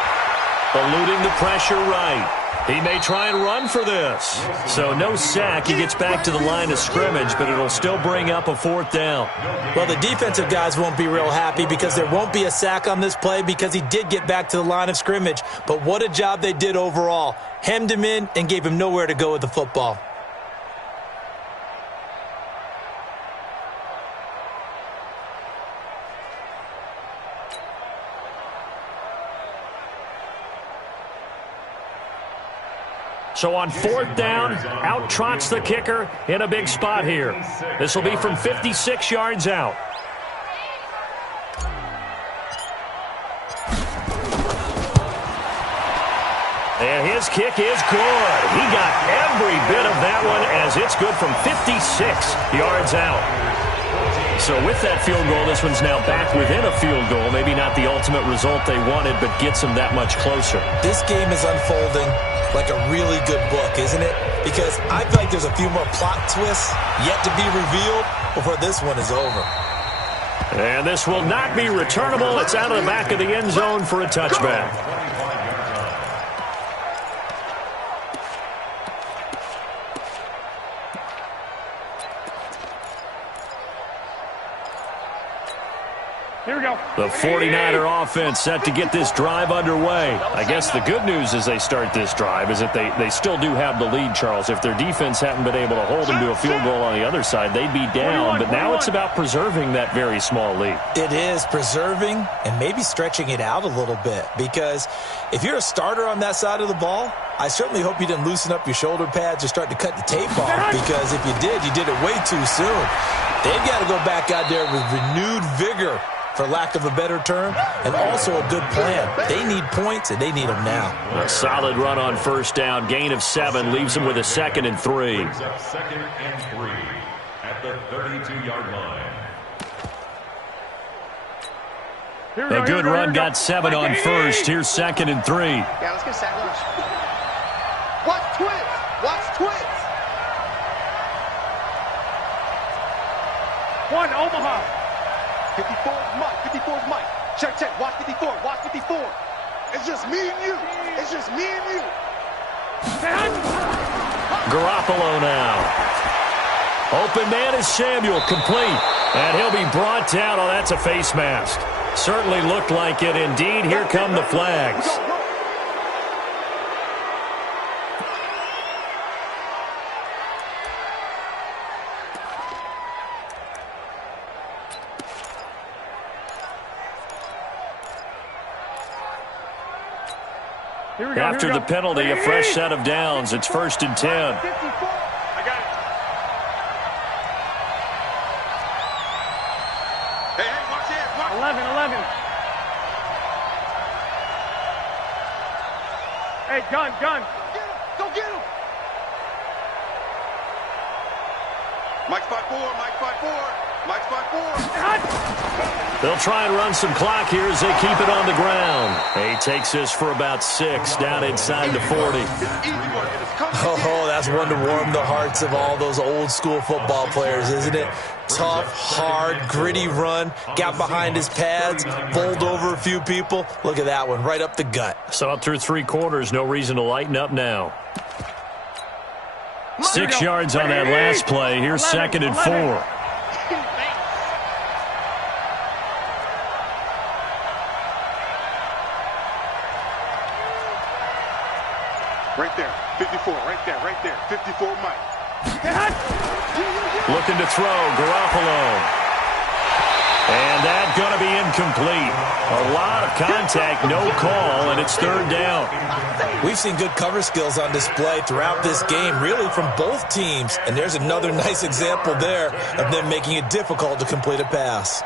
eluding the pressure right. He may try and run for this. So no sack. He gets back to the line of scrimmage, but it'll still bring up a fourth down. Well, the defensive guys won't be real happy because there won't be a sack on this play because he did get back to the line of scrimmage. But what a job they did overall. Hemmed him in and gave him nowhere to go with the football. So on fourth down, out trots the kicker in a big spot here. This will be from 56 yards out. And his kick is good. He got every bit of that one as it's good from 56 yards out. So with that field goal, this one's now back within a field goal. Maybe not the ultimate result they wanted, but gets them that much closer. This game is unfolding like a really good book, isn't it? Because I feel like there's a few more plot twists yet to be revealed before this one is over. And this will not be returnable. It's out of the back of the end zone for a touchback. Here we go. The 49er offense set to get this drive underway. I guess the good news as they start this drive is that they still do have the lead, Charles. If their defense hadn't been able to hold them to a field goal on the other side, they'd be down. But now it's about preserving that very small lead. It is preserving and maybe stretching it out a little bit, because if you're a starter on that side of the ball, I certainly hope you didn't loosen up your shoulder pads or start to cut the tape off, because if you did it way too soon. They've got to go back out there with renewed vigor, for lack of a better term, and also a good plan. They need points, and they need them now. A solid run on first down. Gain of 7 leaves them with a 2nd and 3. Brings up 2nd and 3 at the 32-yard line. A good run got 7 on first. Here's 2nd and 3. Yeah, let's get sack lunch. Watch twins. Watch twins. 1, Omaha. 54 is Mike. 54 is Mike. Check, check. Watch 54. Watch 54. It's just me and you. It's just me and you. Garoppolo now. Open man is Samuel, complete. And he'll be brought down. Oh, that's a face mask. Certainly looked like it. Indeed, here come the flags. After the penalty, a fresh set of downs. It's 1st and 10. I got it. Hey, watch it. Watch 11. Hey, gun. Go get him. Mike's 5-4. Mike's 5-4. Mike's 5-4. They'll try and run some clock here as they keep it on the ground. He takes this for about 6 down inside the 40. Oh, that's one to warm the hearts of all those old-school football players, isn't it? Tough, hard, gritty run. Got behind his pads, bowled over a few people. Look at that one, right up the gut. So through 3 quarters, no reason to lighten up now. 6 yards on that last play. Here's 2nd and 4. Right there. 54. Right there. 54 Mike. Looking to throw, Garoppolo. And that's going to be incomplete. A lot of contact, no call, and it's 3rd down. We've seen good cover skills on display throughout this game, really from both teams. And there's another nice example there of them making it difficult to complete a pass.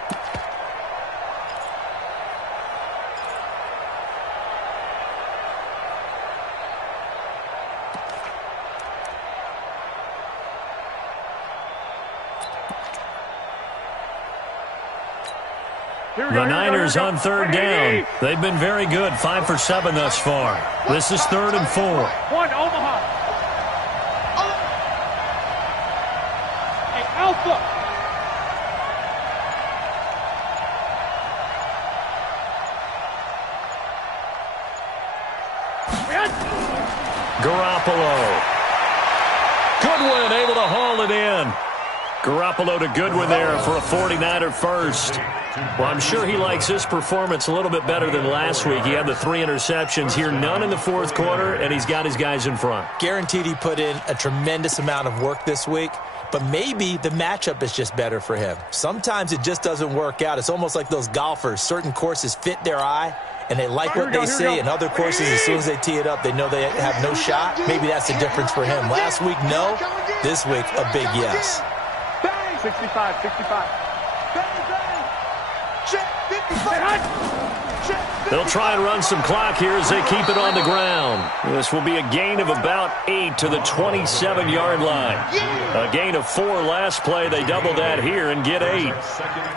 The Niners on 3rd down. They've been very good, 5 for 7 thus far. This is 3rd and 4. 1, Omaha. Hey, Alpha. Garoppolo. Goodwin able to haul it in. Garoppolo to Goodwin there for a 49er first. Well, I'm sure he likes this performance a little bit better than last week. He had the 3 interceptions here, none in the 4th quarter, and he's got his guys in front. Guaranteed he put in a tremendous amount of work this week, but maybe the matchup is just better for him. Sometimes it just doesn't work out. It's almost like those golfers. Certain courses fit their eye, and they like what they see, and other courses, as soon as they tee it up, they know they have no shot. Maybe that's the difference for him. Last week, no. This week, a big yes. 65. They'll try and run some clock here as they keep it on the ground. This will be a gain of about 8 to the 27-yard line. A gain of 4 last play. They double that here and get 8.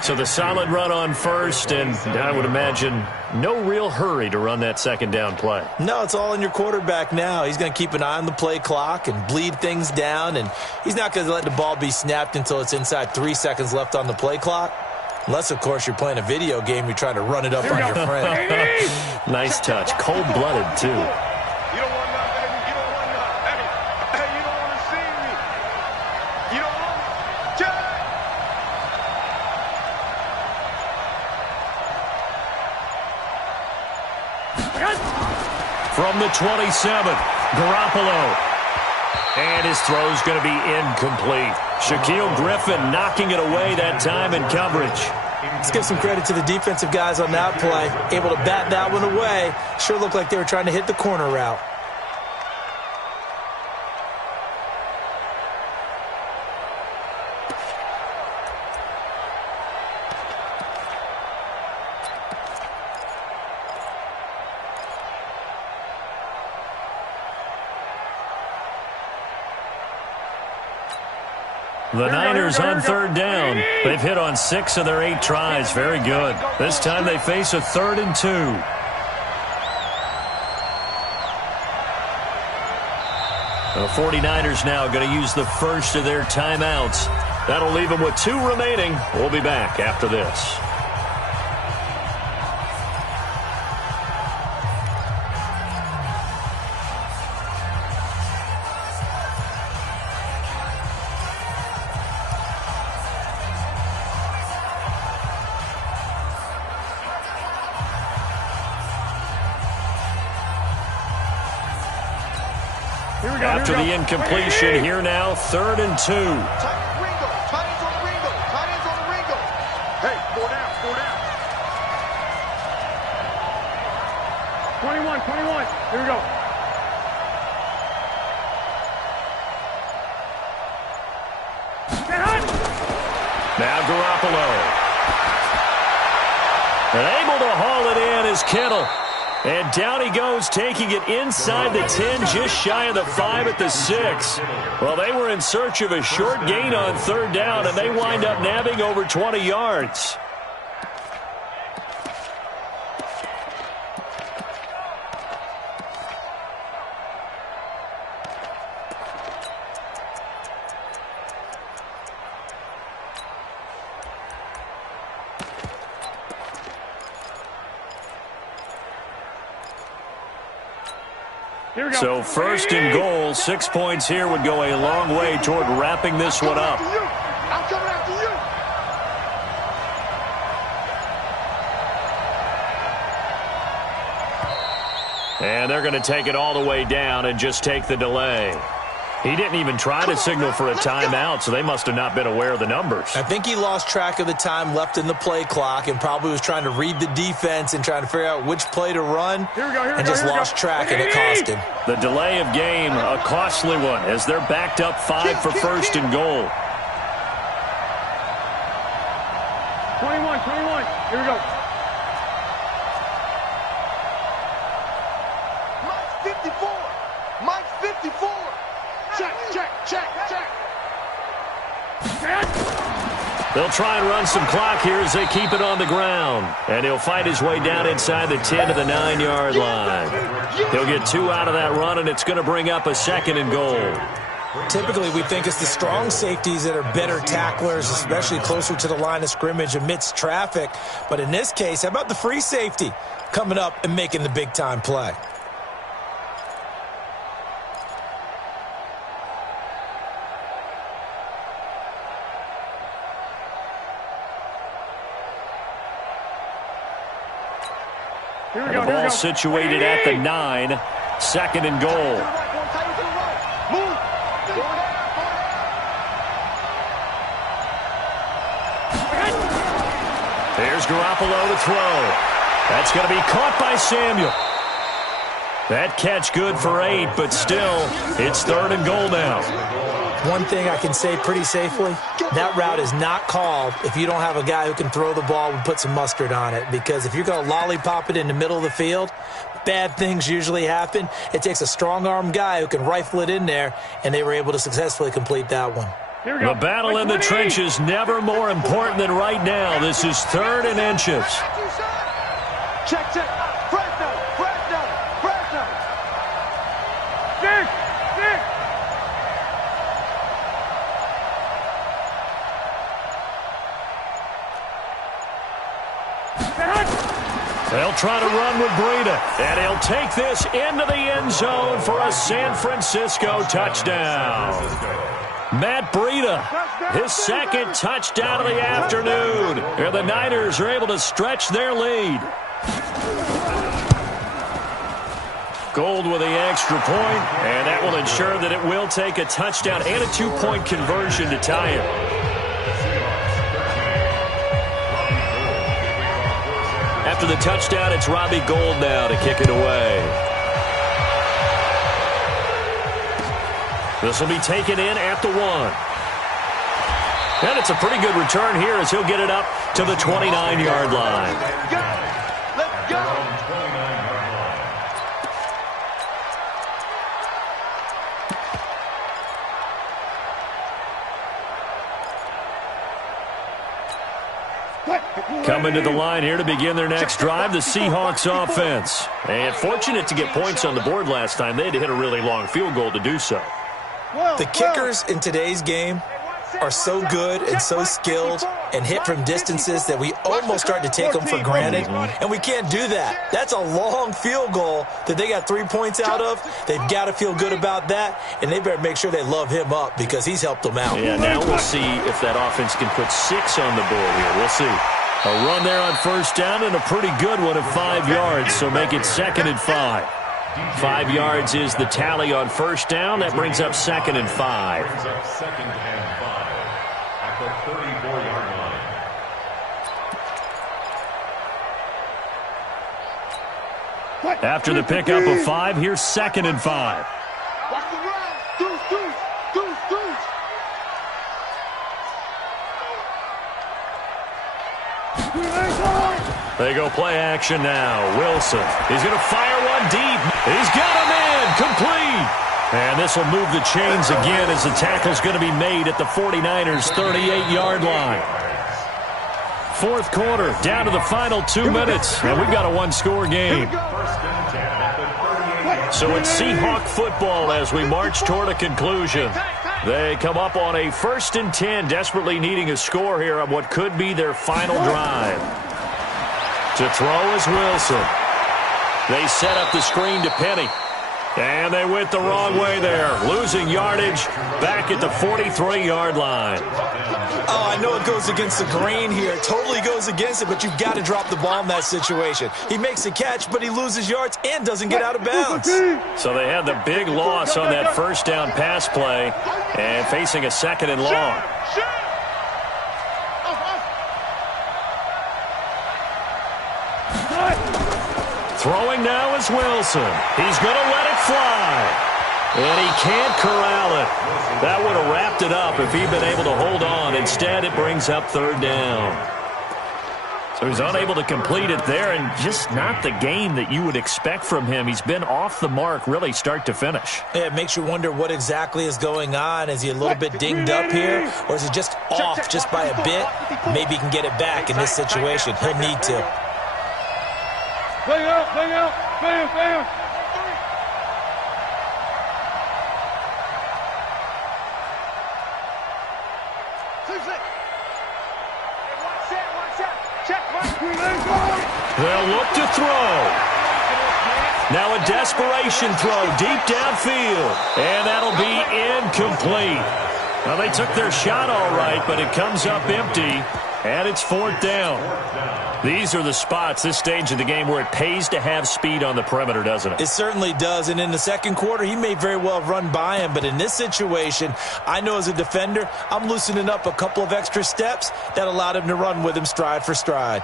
So the solid run on first, and I would imagine no real hurry to run that 2nd down play. No, it's all in your quarterback now. He's going to keep an eye on the play clock and bleed things down, and he's not going to let the ball be snapped until it's inside 3 seconds left on the play clock. Unless, of course, you're playing a video game, you're trying to run it up on your friend. Nice touch. Cold-blooded, too. You don't want none, baby. You don't want none. Hey, you don't want to see me. You don't want me. Check. From the 27, Garoppolo. And his throw's going to be incomplete. Shaquille Griffin knocking it away that time in coverage. Let's give some credit to the defensive guys on that play. Able to bat that one away. Sure looked like they were trying to hit the corner route. The Niners on third down. They've hit on 6 of their 8 tries. Very good. This time they face a 3rd and 2. The 49ers now going to use the first of their timeouts. That'll leave them with 2 remaining. We'll be back after this. After the incompletion, here now, 3rd and 2. Tight ends on the Ringo. Tight ends on the Ringo. Hey, 4 down, 4 down. 21. Here we go. Now Garoppolo. And able to haul it in is Kittle. And down he goes, taking it inside the 10, just shy of the 5 at the 6. Well, they were in search of a short gain on 3rd down, and they wind up nabbing over 20 yards. So 1st and goal, 6 points here would go a long way toward wrapping this one up. I'm coming after you. And they're going to take it all the way down and just take the delay. He didn't even try to signal for a timeout, so they must have not been aware of the numbers. I think he lost track of the time left in the play clock and probably was trying to read the defense and trying to figure out which play to run and just lost track, and it cost him. The delay of game, a costly one, as they're backed up 5 for 1st and goal. 21. Here we go. Mike's 54. Mike's 54. Check. They'll try and run some clock here as they keep it on the ground. And he'll fight his way down inside the 10 to the 9-yard line. He'll get 2 out of that run, and it's going to bring up a 2nd and goal. Typically, we think it's the strong safeties that are better tacklers, especially closer to the line of scrimmage amidst traffic. But in this case, how about the free safety coming up and making the big-time play? The ball situated at the 9, 2nd and goal. Here's Garoppolo to throw. That's going to be caught by Samuel. That catch good for 8, but still, it's 3rd and goal now. One thing I can say pretty safely, that route is not called if you don't have a guy who can throw the ball and put some mustard on it. Because if you're going to lollipop it in the middle of the field, bad things usually happen. It takes a strong-arm guy who can rifle it in there, and they were able to successfully complete that one. The battle in the trenches never more important than right now. This is 3rd and inches. Check. Fresno. Six. They'll try to run with Breida, and he'll take this into the end zone for a San Francisco touchdown. Matt Breida, his 2nd touchdown of the afternoon, and the Niners are able to stretch their lead. Gold with the extra point, and that will ensure that it will take a touchdown and a 2-point conversion to tie it. After the touchdown, it's Robbie Gould now to kick it away. This will be taken in at the 1. And it's a pretty good return here as he'll get it up to the 29-yard line. Let's go. Coming to the line here to begin their next drive, the Seahawks offense. And fortunate to get points on the board last time. They had to hit a really long field goal to do so. The kickers in today's game are so good and so skilled and hit from distances that we almost start to take them for granted, and we can't do that. That's a long field goal that they got 3 points out of. They've got to feel good about that, and they better make sure they love him up because he's helped them out. Yeah, now we'll see if that offense can put 6 on the board here. We'll see. A run there on first down and a pretty good one of 5 yards, so make it 2nd and 5. 5 yards is the tally on first down. That brings up 2nd and 5. Brings up 2nd and 5 at the 34-yard line. After the pickup of 5, here's 2nd and 5. Watch the run. Deuce, deuce, deuce, deuce. They go play action now. Wilson. He's going to fire one deep. He's got him in. Complete. And this will move the chains again as the tackle's going to be made at the 49ers' 38-yard line. Fourth quarter, down to the final 2 minutes, and we've got a one-score game. So it's Seahawk football as we march toward a conclusion. They come up on a 1st and 10, desperately needing a score here on what could be their final drive. To throw is Wilson. They set up the screen to Penny. And they went the wrong way there, losing yardage back at the 43-yard line. Oh, I know it goes against the grain here. It totally goes against it, but you've got to drop the ball in that situation. He makes a catch, but he loses yards and doesn't get out of bounds. So they had the big loss on that first down pass play and facing a 2nd and long. Throwing now is Wilson. He's going to let it fly. And he can't corral it. That would have wrapped it up if he'd been able to hold on. Instead, it brings up 3rd down. So he's unable to complete it there, and just not the game that you would expect from him. He's been off the mark really start to finish. Yeah, it makes you wonder what exactly is going on. Is he a little bit dinged up here, or is it just off just by a bit? Maybe he can get it back in this situation. He'll need to. Bang out, bam, bam. They'll look to throw. Now a desperation throw deep downfield. And that'll be incomplete. Well, they took their shot all right, but it comes up empty. And it's 4th down. These are the spots, this stage of the game, where it pays to have speed on the perimeter, doesn't it? It certainly does. And in the second quarter, he may very well run by him. But in this situation, I know as a defender, I'm loosening up a couple of extra steps that allowed him to run with him stride for stride.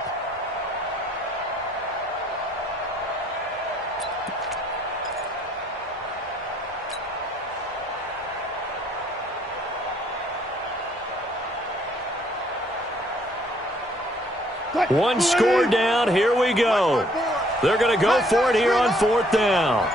One score down. Here we go. They're going to go for it here on 4th down.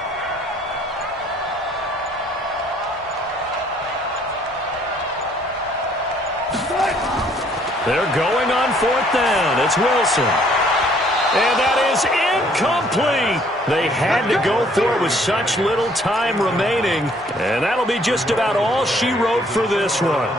They're going on 4th down. It's Wilson. And that is incomplete. They had to go for it with such little time remaining. And that'll be just about all she wrote for this one.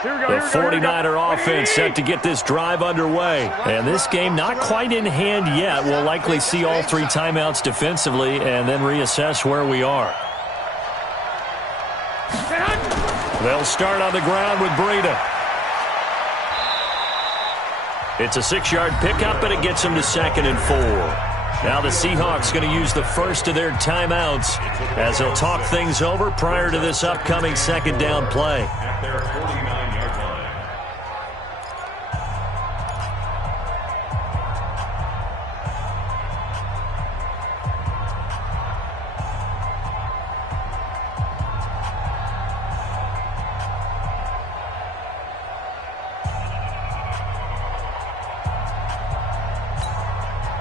The 49er offense set to get this drive underway. And this game not quite in hand yet. We'll likely see all 3 timeouts defensively and then reassess where we are. They'll start on the ground with Breida. It's a 6-yard pickup, and it gets them to 2nd and 4. Now the Seahawks going to use the first of their timeouts as they'll talk things over prior to this upcoming 2nd down play. At their 49-yard line.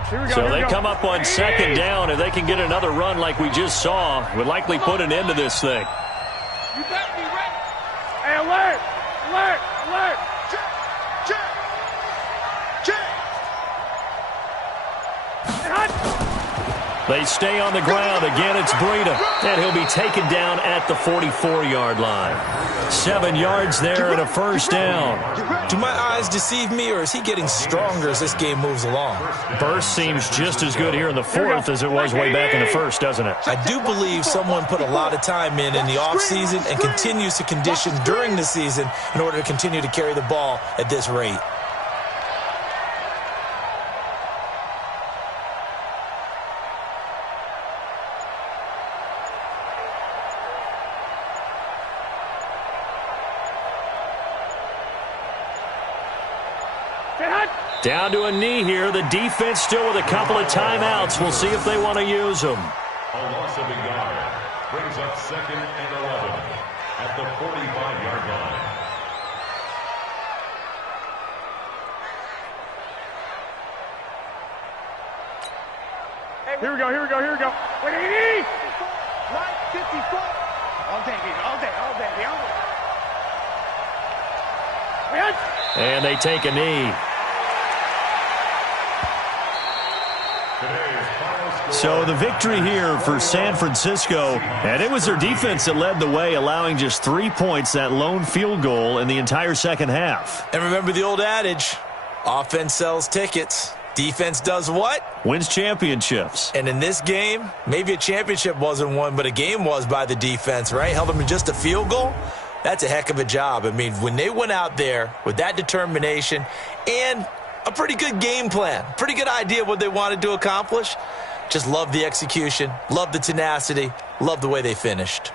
So they come up on second down. If they can get another run like we just saw, it would likely put an end to this thing. You better be ready. Hey, alert! Alert! Alert! Check! Check! They stay on the ground. Again, it's Breida. And he'll be taken down at the 44-yard line. 7 yards there and a first down. Do my eyes deceive me, or is he getting stronger as this game moves along? Burst seems just as good here in the fourth as it was way back in the first, doesn't it? I do believe someone put a lot of time in the offseason and continues to condition during the season in order to continue to carry the ball at this rate. Down to a knee here. The defense still with a couple of timeouts. We'll see if they want to use them. A loss of a yard brings up 2nd and 11 at the 45-yard line. Here we go, here we go, here we go. Wait, knee! Right, 54. All day, baby, all day, all day, all day. And they take a knee. So the victory here for San Francisco, and it was their defense that led the way, allowing just 3 points, that lone field goal in the entire second half. And remember the old adage, offense sells tickets. Defense does what? Wins championships. And in this game, maybe a championship wasn't won, but a game was by the defense, right? Held them to just a field goal. That's a heck of a job. I mean, when they went out there with that determination and a pretty good game plan, pretty good idea what they wanted to accomplish, just love the execution, love the tenacity, love the way they finished.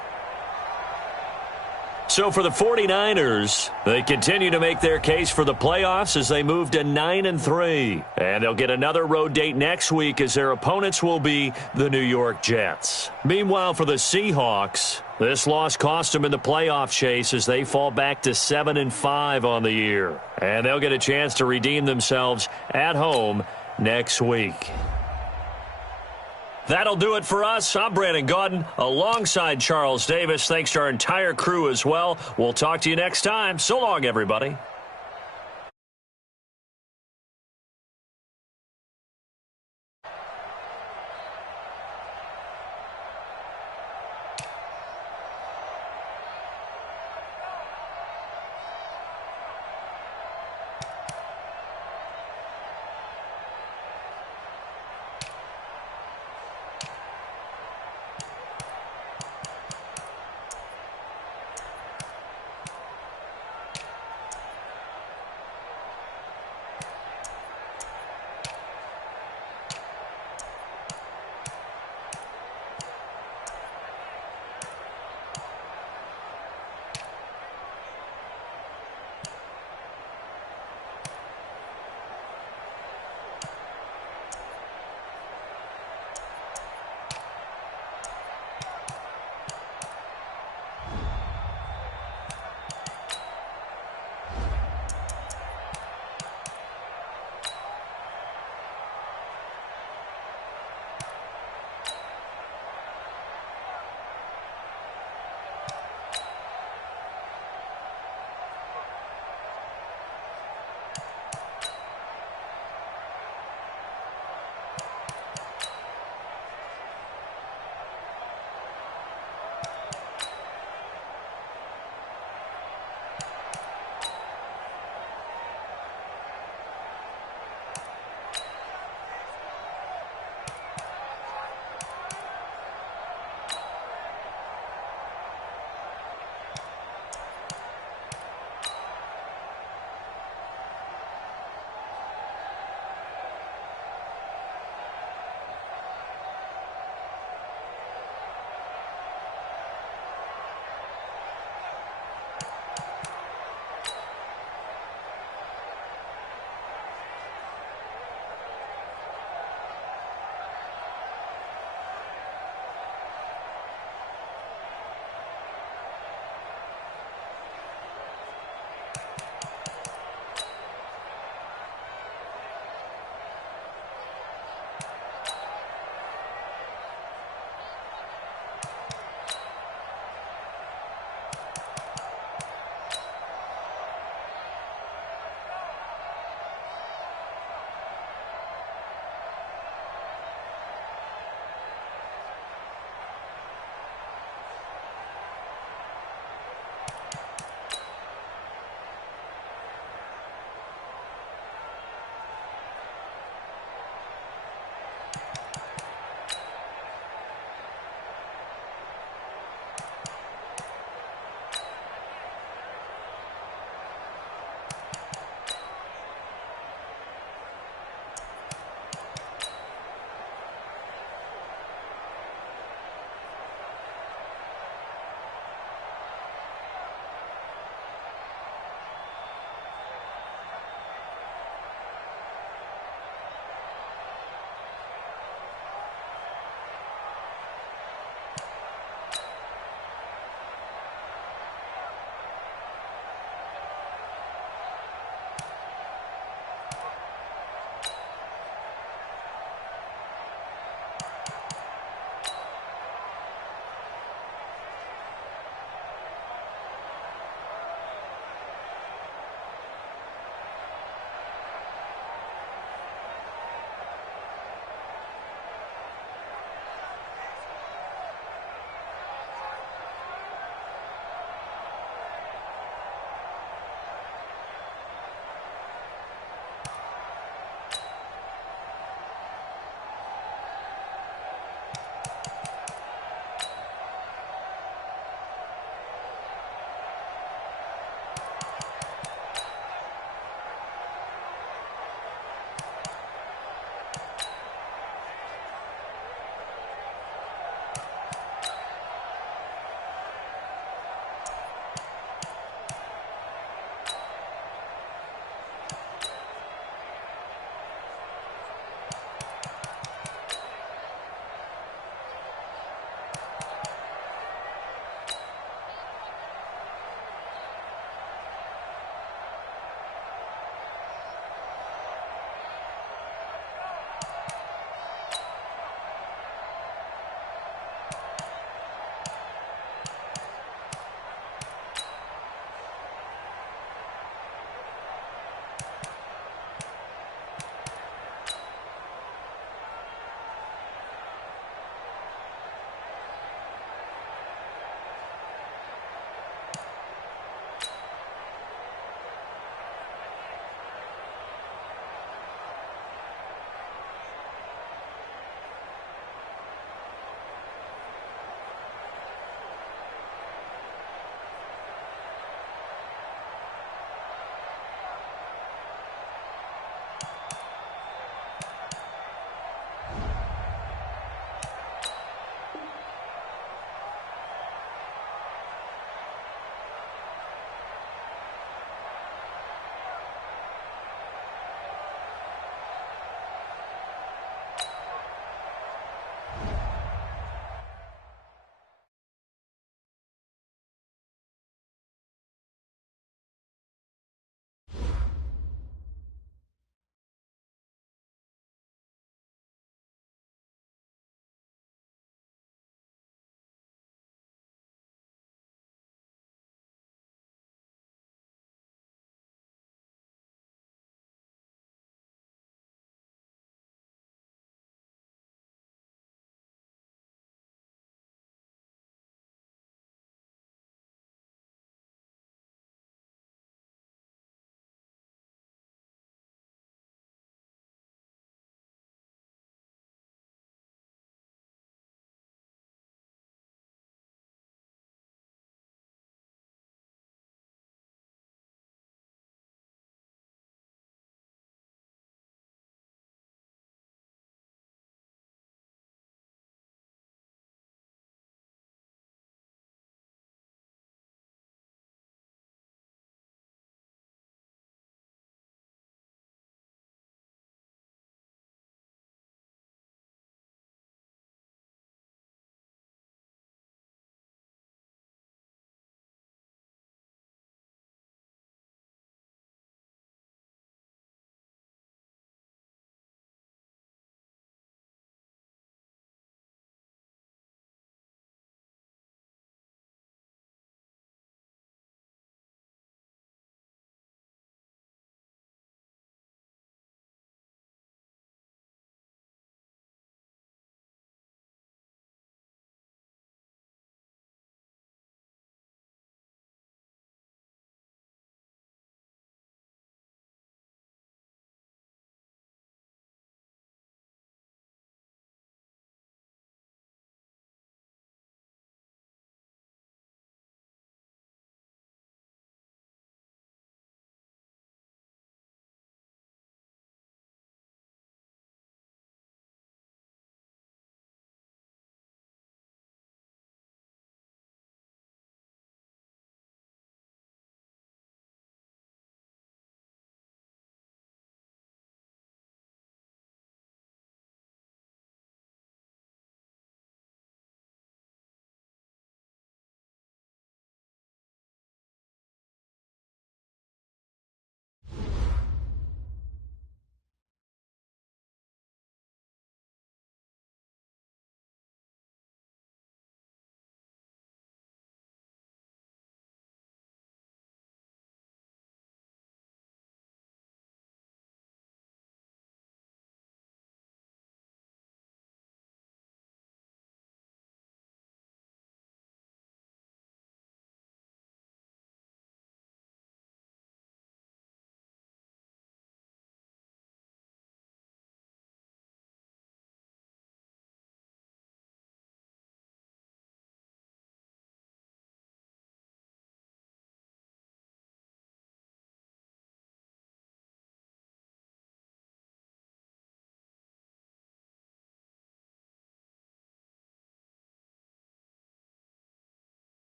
So for the 49ers, they continue to make their case for the playoffs as they move to 9-3. And they'll get another road date next week as their opponents will be the New York Jets. Meanwhile, for the Seahawks, this loss cost them in the playoff chase as they fall back to 7-5 on the year. And they'll get a chance to redeem themselves at home next week. That'll do it for us. I'm Brandon Gaudin alongside Charles Davis. Thanks to our entire crew as well. We'll talk to you next time. So long, everybody.